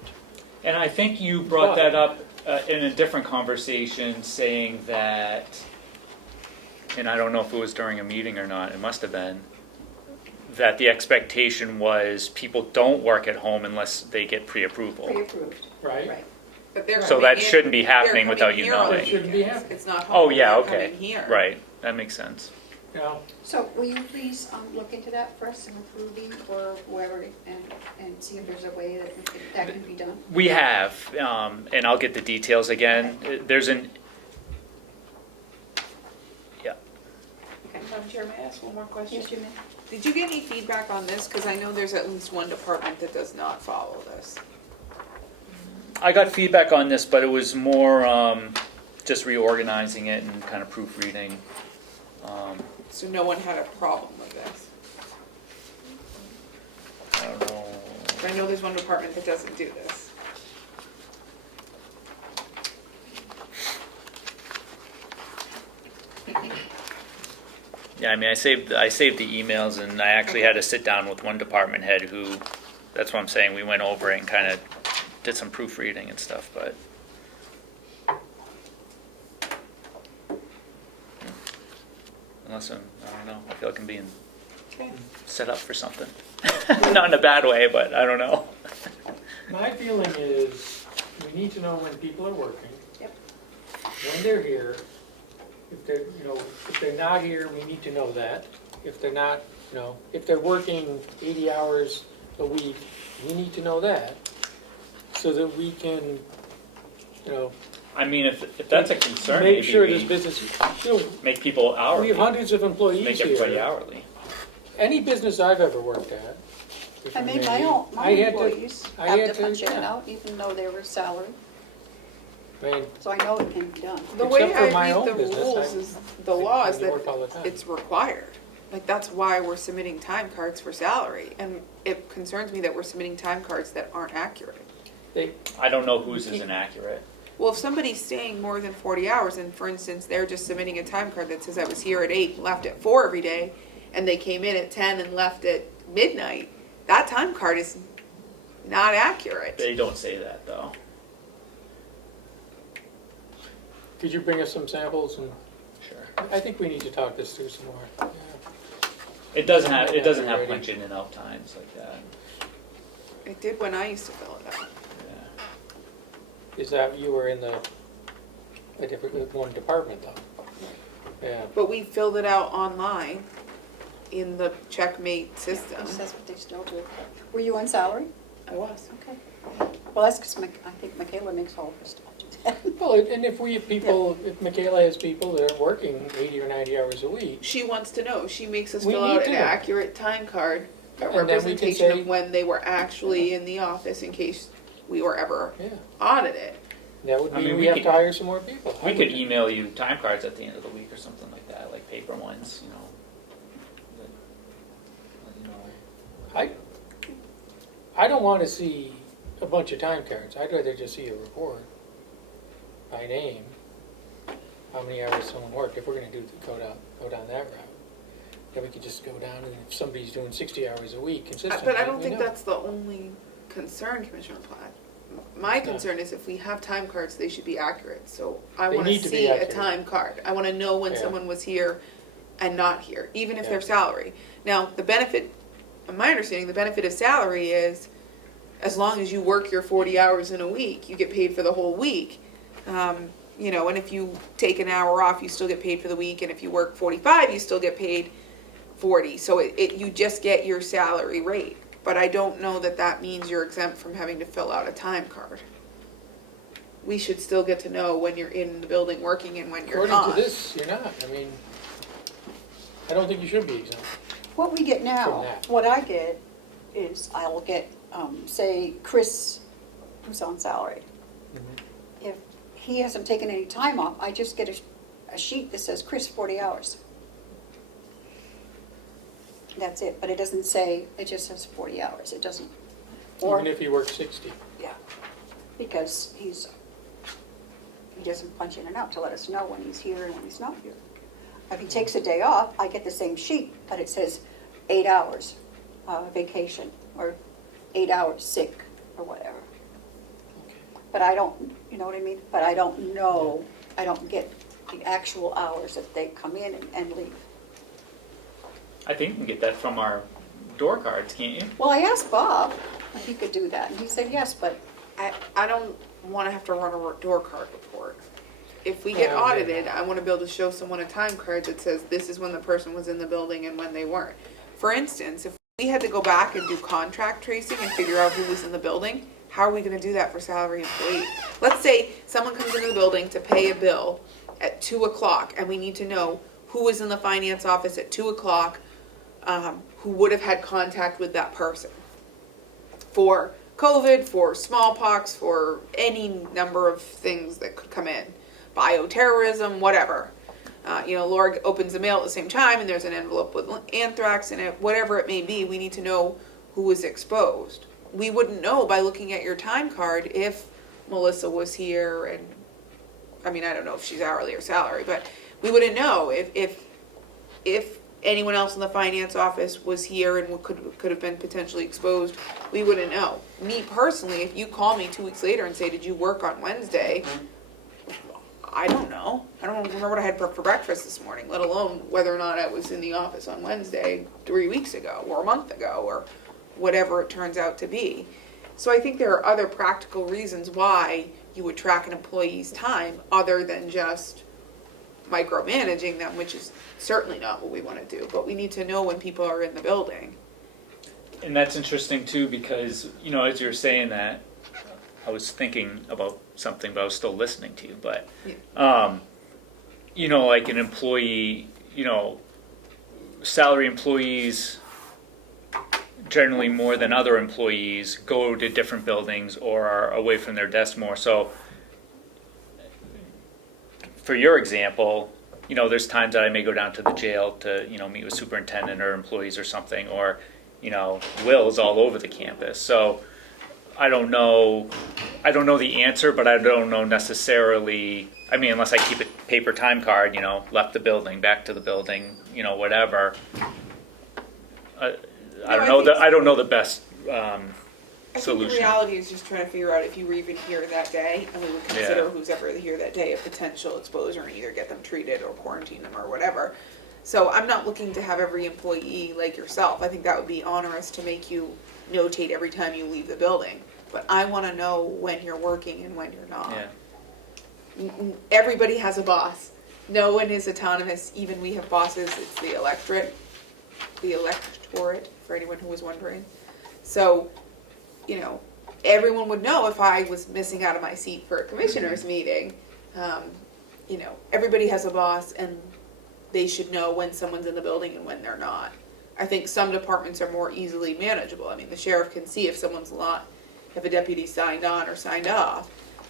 And I think you brought that up in a different conversation, saying that, and I don't know if it was during a meeting or not, it must have been, that the expectation was people don't work at home unless they get pre-approval. Pre-approved. Right? Right. But they're So coming that in- shouldn't be happening they're without coming you here on knowing. It shouldn't be weekends. happening. It's not home. Oh, yeah, they're okay, coming here. right, that makes sense. Yeah. So will you please look into that for us and approving or whoever and see if there's a way that can be done? We have, and I'll get the details again. There's Okay. Madam Chair, may I ask one more question? Yes, you may. Did you get any feedback on this? Because I know there's at least one department that does not follow this. I got feedback on this, but it was more just reorganizing it and kind of proofreading. So no one had a problem with this. I don't know. I know there's one department that doesn't do this. Yeah, I mean, I saved the emails, and I actually had to sit down with one department head who, that's what I'm saying, we went over it and kind of did some proofreading and stuff, but. Unless I don't know, I feel like I'm being Okay. set up for something. Not in a bad way, but I don't know. My feeling is we need to know when people are working. Yep. When they're here. If they're not here, we need to know that. If they're not, if they're working 80 hours a week, we need to know that. So that we can, I mean, if that's a concern, make maybe sure this we business, make people we hourly, have hundreds of employees make here. everybody hourly. Any business I've ever worked at. if I I made may, my I had to- employees I have had to to, punch in and yeah. out, even though they were salaried, I mean, so I know it can be done. The way Except for my I own read the business, rules I- is, the law is I work all the that time. it's required. Like, that's why we're submitting time cards for salary. And it concerns me that we're submitting time cards that aren't accurate. I don't know whose is inaccurate. Well, if somebody's staying more than 40 hours, and for instance, they're just submitting a time card that says I was here at 8 and left at 4 every day, and they came in at 10 and left at midnight, that time card is not accurate. They don't say that though. could you bring us some samples? And Sure. I think we need to talk this through some more. Yeah. It doesn't have Alrighty. punch in and out times like that. It did when I used to fill it out. Yeah. Is that, you were in a different, one department though? Yeah. But we filled it out online in the Checkmate system. That's what they still do. Were you on salary? I was. Okay. Well, that's because I think Michaela makes all her stuff do that. Well, and if we have people, if Michaela has people that are working 80 or 90 hours a week, She wants to know. She makes us We fill need out to an know. accurate time card, a And then we can representation say- of when they were actually in the office in case we were ever yeah, audited. that would I mean mean, we we have could- to hire some more people. We could email you time cards at the end of the week or something like that, like paper ones, that let you know. I don't want to see a bunch of time cards. I'd rather just see a report by name, how many hours someone worked, if we're going to go down that route. Yeah, we could just go down and if somebody's doing 60 hours a week consistently. But I don't we think know. that's the only concern, Commissioner Platt. My concern is if we have time cards, they should be accurate. So I They want to need to be see a accurate. time card. I want to know when Yeah. someone was here and not here, even if Yeah. they're salary. Now, the benefit, in my understanding, the benefit of salary is as long as you work your 40 hours in a week, you get paid for the whole week. You know, and if you take an hour off, you still get paid for the week. And if you work 45, you still get paid 40. So you just get your salary rate. But I don't know that that means you're exempt from having to fill out a time card. We should still get to know when you're in the building working and when you're According not. to this, you're not. I mean, I don't think you should be exempt. What we get From now, that. what I get is I will get, say, Chris, who's on salary. If he hasn't taken any time off, I just get a sheet that says Chris 40 hours. That's it, but it doesn't say, it just says 40 hours, it doesn't. Or, Even if you work 60. yeah, because he doesn't punch in and out to let us know when he's here and when he's not here. If he takes a day off, I get the same sheet, but it says 8 hours vacation, or 8 hours sick, or whatever. But I don't, you know what I mean? But I don't know, I don't get the actual hours that they come in and leave. I think you can get that from our door cards, can't you? Well, I asked Bob if he could do that, and he said yes, but I don't want to have to run a door card report. If we get Yeah, audited, I want to be able to show someone a time card that says this is when the person was in the building and when they weren't. For instance, if we had to go back and do contract tracing and figure out who was in the building, how are we going to do that for salary employee? Let's say someone comes into the building to pay a bill at 2 o'clock and we need to know who was in the finance office at 2 o'clock who would have had contact with that person for COVID, for smallpox, for any number of things that could come in, bioterrorism, whatever. Laura opens the mail at the same time and there's an envelope with anthrax in it, whatever it may be, we need to know who was exposed. We wouldn't know by looking at your time card if Melissa was here and, I mean, I don't know if she's hourly or salary, but we wouldn't know if anyone else in the finance office was here and could have been potentially exposed. We wouldn't know. Me personally, if you call me 2 weeks later and say, did you work on Wednesday? I don't know. I don't remember what I had for breakfast this morning, let alone whether or not I was in the office on Wednesday 3 weeks ago or a month ago or whatever it turns out to be. So I think there are other practical reasons why you would track an employee's time other than just micromanaging them, which is certainly not what we want to do, but we need to know when people are in the building. And that's interesting too, because, as you were saying that, I was thinking about something, but I was still listening to you, but, like an employee, salary employees, generally more than other employees, go to different buildings or are away from their desk more. So for your example, there's times that I may go down to the jail to, meet with superintendent or employees or something, or, Will's all over the campus. So I don't know the answer, but I don't know necessarily, unless I keep a paper time card, left the building, back to the building, whatever. I don't know the best I think the solution. reality is just trying to figure out if you were even here that day, and we would consider Yeah. who's ever here that day a potential exposure and either get them treated or quarantine them or whatever. So I'm not looking to have every employee like yourself. I think that would be onerous to make you notate every time you leave the building. But I want to know when you're working and when you're not. Yeah. Everybody has a boss. No one is autonomous. Even we have bosses. It's the electorate, for anyone who was wondering. So, everyone would know if I was missing out of my seat for a commissioners meeting. Everybody has a boss and they should know when someone's in the building and when they're not. I think some departments are more easily manageable. The sheriff can see if someone's not, if a deputy signed on or signed off.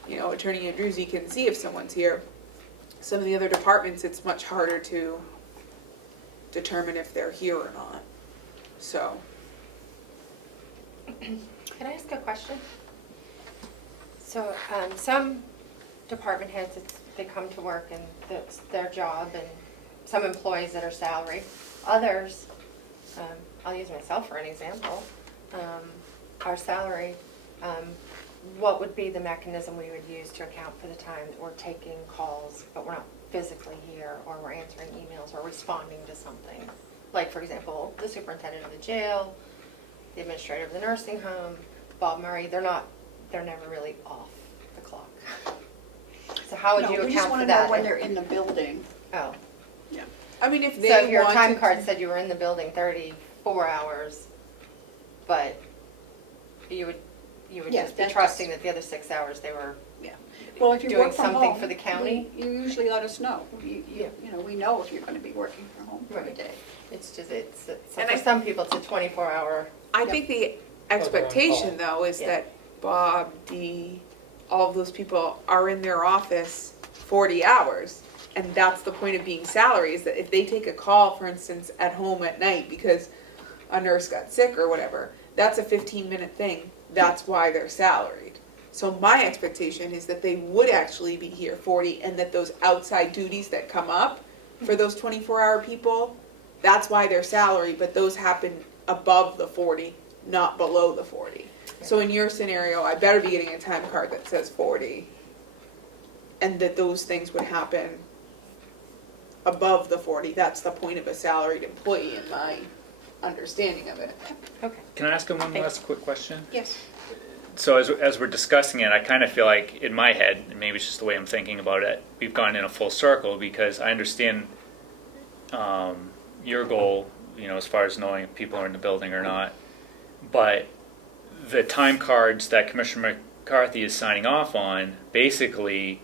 Attorney Andrewsy can see if someone's here. Some of the other departments, it's much harder to determine if they're here or not. So. Can I ask a question? So, some department heads, they come to work and that's their job, and some employees that are salary others, I'll use myself for an example, our salary, what would be the mechanism we would use to account for the time that we're taking calls, but we're not physically here, or we're answering emails, or responding to something? Like, for example, the superintendent of the jail, the administrator of the nursing home, Bob Murray, they're never really off the clock. So how would No, you we just account want for to know that? when they're in the building. Oh, I mean, if they so if your time wanted card to- said you were in the building 34 hours, but you would Yes, just be that's trusting that the other 6 hours they were Well, if you doing work from something home, for the county? You usually let us know. Yeah. You know, we know if you're going to be working from home for a Right. day. It's so And for I- some people, it's a 24-hour. I think the expectation though is Yeah. that Bob, Dee, all of those people are in their office 40 hours. And that's the point of being salary, is that if they take a call, for instance, at home at night because a nurse got sick or whatever, that's a 15-minute thing. That's why they're salaried. So my expectation is that they would actually be here 40, and that those outside duties that come up for those 24-hour people, that's why they're salaried, but those happen above the 40, not below the 40. So in your scenario, I better be getting a time card that says 40, and that those things would happen above the 40. That's the point of a salaried employee in my understanding of it. Okay. Can I ask him one Thank last quick question? Yes. So as we're discussing it, I kind of feel like in my head, and maybe it's just the way I'm thinking about it, we've gone in a full circle, because I understand your goal, you know, as far as knowing if people are in the building or not. But the time cards that Commissioner McCarthy is signing off on, basically,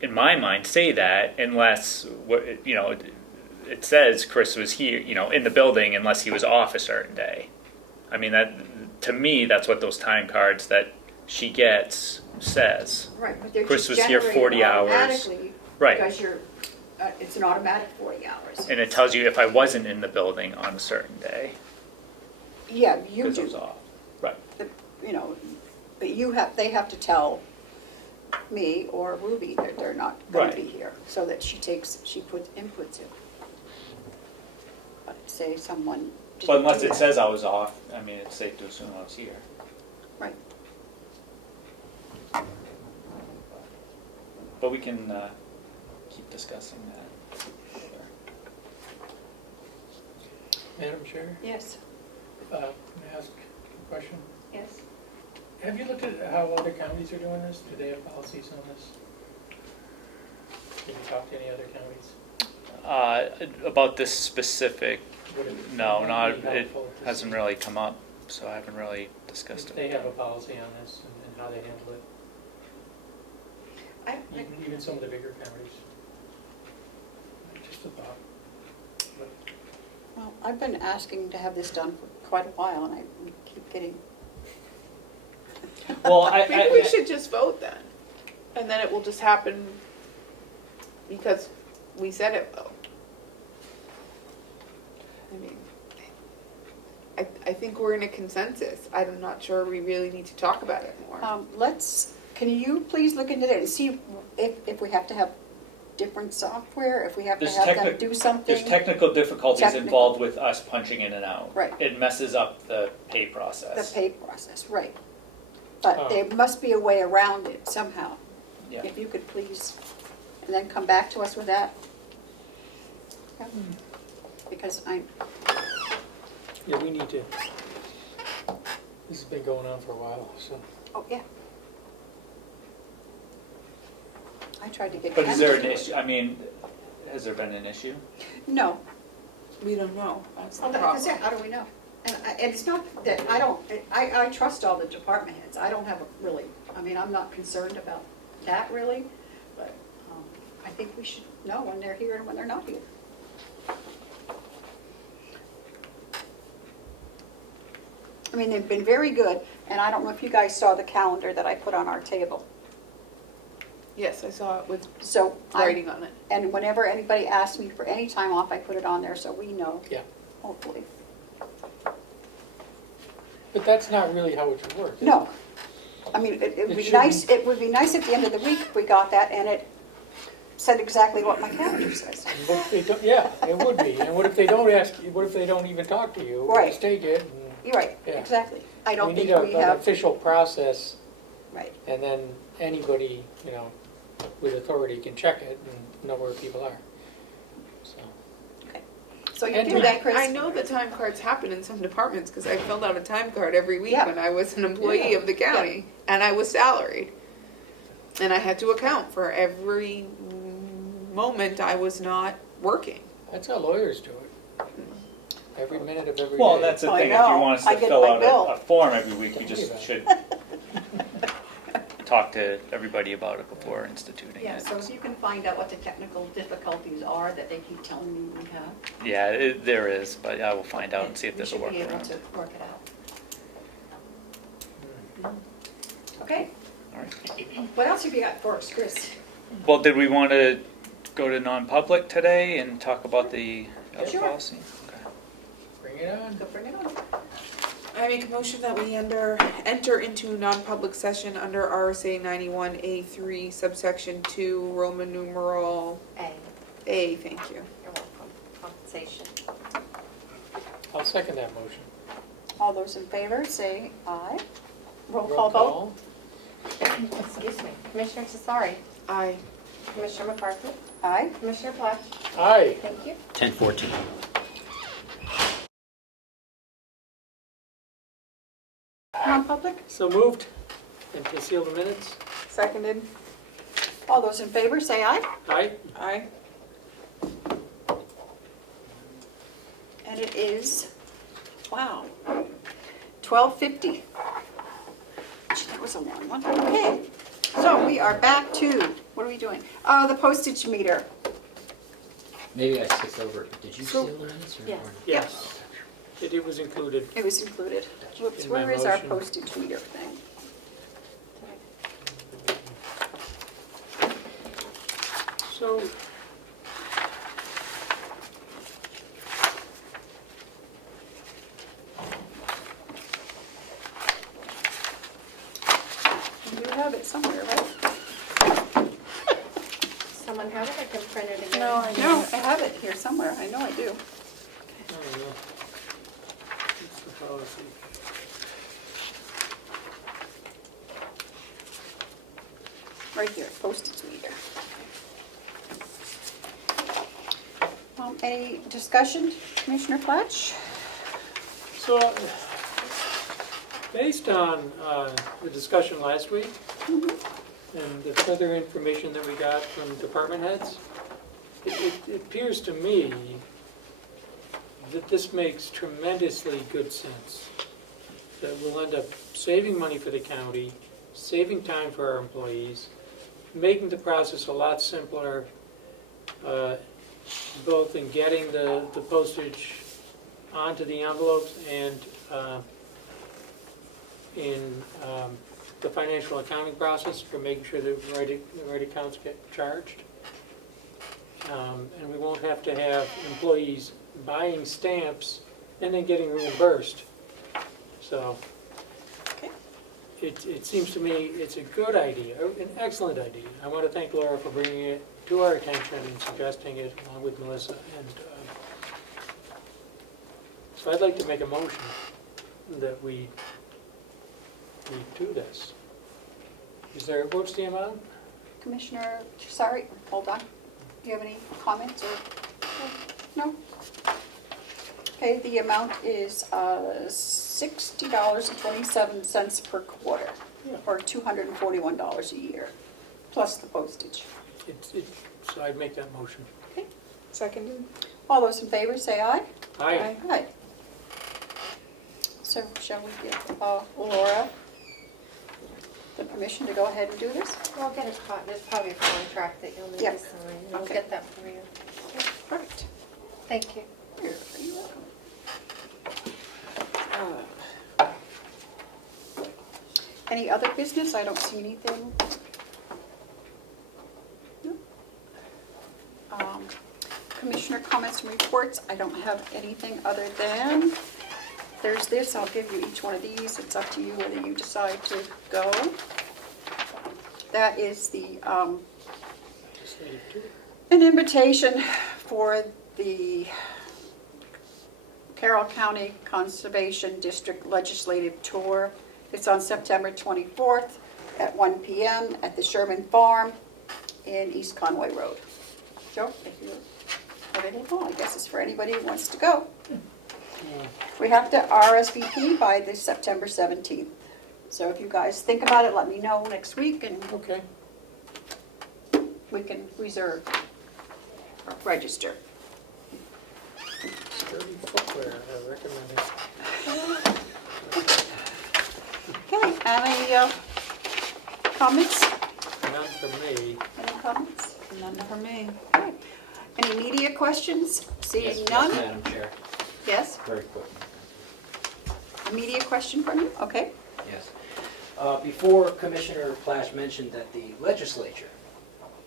in my mind, say that unless, you know, it says Chris was here, you know, in the building unless he was off a certain day. I mean, that, to me, that's what those time cards that she gets says. Right, but they're Chris just was here generated 40 hours. automatically Right. because it's an automatic 40 hours. And it tells you if I wasn't in the building on a certain day, Yeah, you because I was do, off. Right. you know, but they have to tell me or Ruby that they're not going to Right. be here, so that she inputs it. But say someone. But unless it says I was off, I mean, it's safe to assume I was here. Right. But we can keep discussing that later. Madam Chair, Yes, may I ask a question? yes. Have you looked at how other counties are doing this? Do they have policies on this? Have you talked to any other counties? About this specific, Would it no, not, be it helpful to hasn't see really come up, so I haven't really discussed if it. they have a policy on this and how they handle it? Even some of the bigger counties. Just a thought. Well, I've been asking to have this done for quite a while, and we keep getting. Well, Maybe we should just vote then, and then it will just happen because we said it will. I mean, I think we're in a consensus. I'm not sure we really need to talk about it more. Can you please look into it and see if we have to have different software, if we have to There's have them technic- do something? There's technical difficulties Technical. involved with us punching in and out. Right. It messes up the pay The process. pay process, right. But Oh. there must be a way around it somehow. Yeah. If you could please, and then come back to us with that. Yeah. Because Yeah, we need to, this has been going on for a while, so. oh, yeah. I tried to get. But is there an Ken to do it. issue, I mean, has there been an issue? No. We don't know. That's the Well, that's problem. it, how do we know? And it's not that, I trust all the department heads, I don't have a really, I mean, I'm not concerned about that really, but I think we should know when they're here and when they're not here. I mean, they've been very good, and I don't know if you guys saw the calendar that I put on our table. Yes, I saw it with So, writing on it. and whenever anybody asks me for any time off, I put it on there so we know, Yeah, hopefully. but that's not really how it should work. is it? No. I mean, it would It be should nice, be. it would be nice at the end of the week if we got that, and said exactly what my calendar says. And what if they don't, yeah, it would be. And what if they don't ask, what if they don't even talk to you? Right. Just take it. And You're right, Yeah. exactly. I don't think need we an have, official process, right. and then anybody, you know, with authority can check it and know where people are. So, So you And do we- that, Chris? I know the time cards happen in some departments because I filled out a time card every week Yeah. when I was an employee Yeah. of the county and I was salaried. And I had to account for every moment I was not working. that's how lawyers do it. Every minute of every day. Well, and that's the I thing, if know. you want us I to get fill my out bill. a form every week, we Tell me just about it. should talk to everybody about it before instituting Yeah, it. so if you can find out what the technical difficulties are that they keep telling me we have. Yeah, there is, but I will find out and see if there's a We should be able workaround. to work it out. Okay, All right. what else have you got for us, Chris? Well, did we want to go to non-public today and talk about the other Sure. policy? Okay. Bring it on. Go bring it on. I make a motion that we enter into non-public session under RSA 91A3 subsection 2, Roman numeral A, thank you. You're welcome. Compensation. I'll second that motion. All those in favor, say aye. Roll call vote. Excuse me. Commissioner Cesari, Aye. Commissioner McCarthy, Aye. Commissioner Platt, Aye. thank you. 10:14. Non-public? So moved. And to seal the minutes? Seconded. All those in favor, say aye. Aye. Aye. And it is, wow, 12:50. Gee, that was a long one. Okay, so we are back to, what are we doing? The postage meter. Maybe I skipped over it. Did you So- seal the minutes or? Yes. Yes. It was included. It was included. Whoops, In my where is our motion. postage meter thing? So, You have it somewhere, right? Someone have it, I can print it again. No, I have it here somewhere. I know I do. I don't know. It's the policy. Right here, postage meter. Any discussion, Commissioner Fletch? So, based on the discussion last week and the further information that we got from department heads, it appears to me that this makes tremendously good sense. That we'll end up saving money for the county, saving time for our employees, making the process a lot simpler, both in getting the postage onto the envelopes and in the financial accounting process for making sure that the right accounts get charged. And we won't have to have employees buying stamps and then getting reimbursed. So Okay. it seems to me it's a good idea, an excellent idea. I want to thank Laura for bringing it to our attention and suggesting it along with Melissa. And so I'd like to make a motion that we do this. Is there, what's the amount? Commissioner, sorry, hold on. Do you have any comments or? No? Okay, the amount is $60.27 per quarter, Yeah. or $241 a year, plus the postage. So I'd make that motion. Seconded. All those in favor, say aye. Aye. Aye. So shall we give Laura the permission to go ahead and do this? I'll get a there's probably a contract that you'll need Yeah. to sign, and I'll Okay. get that for you. Perfect. Thank you. You're very welcome. Any other business? I don't see anything. No. Commissioner comments and reports, I don't have anything other than, there's this, I'll give you each one of these. It's up to you whether you decide to go. That is the Legislative tour. An invitation for the Carroll County Conservation District Legislative Tour. It's on September 24th at 1 p.m. at the Sherman Farm in East Conway Road. Joe, if you're available, I guess it's for anybody who wants to go. We have to RSVP by the September 17th. So if you guys think about it, let me know next week and Okay. we can reserve or register. Sturdy footwear, I recommend it. Okay, any comments? None from me. Any comments? None for me. Okay. Any media questions? Seeing Yes, none? Madam Chair, Yes? very quick. A media question from you? Okay. Yes. Before Commissioner Plash mentioned that the legislature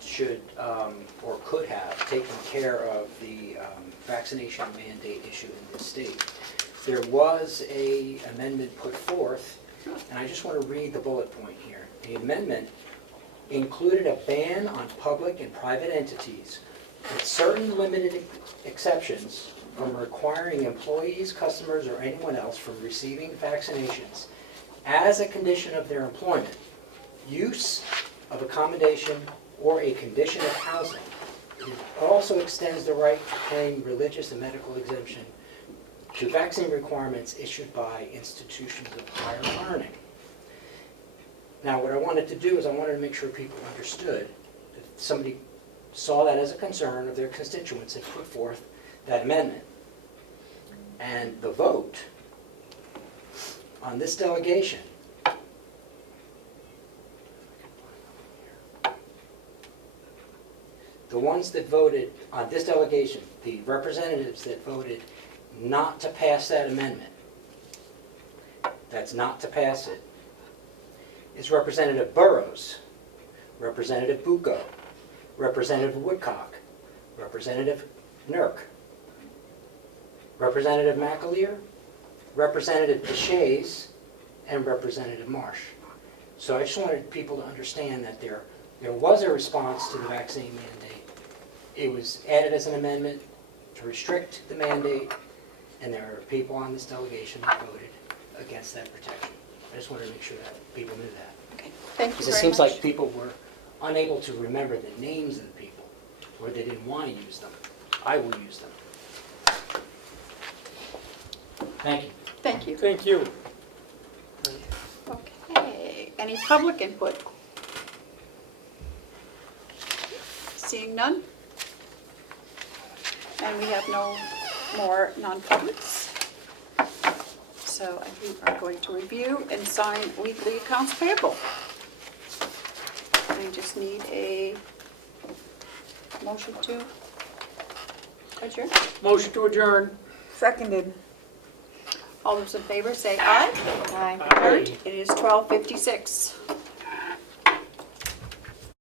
should, or could have, taken care of the vaccination mandate issue in this state, there was an amendment put forth, and I just want to read the bullet point here. The amendment included a ban on public and private entities, with certain limited exceptions, from requiring employees, customers, or anyone else from receiving vaccinations as a condition of their employment, use of accommodation, or a condition of housing. It also extends the right to claim religious and medical exemption to vaccine requirements issued by institutions of higher learning. Now, what I wanted to do is I wanted to make sure people understood that somebody saw that as a concern of their constituents and put forth that amendment. And the vote on this delegation the ones that voted on this delegation, the representatives that voted not to pass that amendment, that's not to pass it, is Representative Burrows, Representative Bucco, Representative Woodcock, Representative Nurk, Representative McAleer, Representative DeShays, and Representative Marsh. So I just wanted people to understand that there was a response to the vaccine mandate. It was added as an amendment to restrict the mandate, and there are people on this delegation that voted against that protection. I just wanted to make sure that people knew that. Okay. Thank you Because very it seems much. like people were unable to remember the names of the people, or they didn't want to use them. I will use them. Thank you. Thank you. Thank you. Okay. Any public input? Seeing none? And we have no more non-publics. So we are going to review and sign weekly accounts payable. I just need a motion to adjourn. Motion to adjourn. Seconded. All those in favor say aye. Aye. Aye. It is 12:56.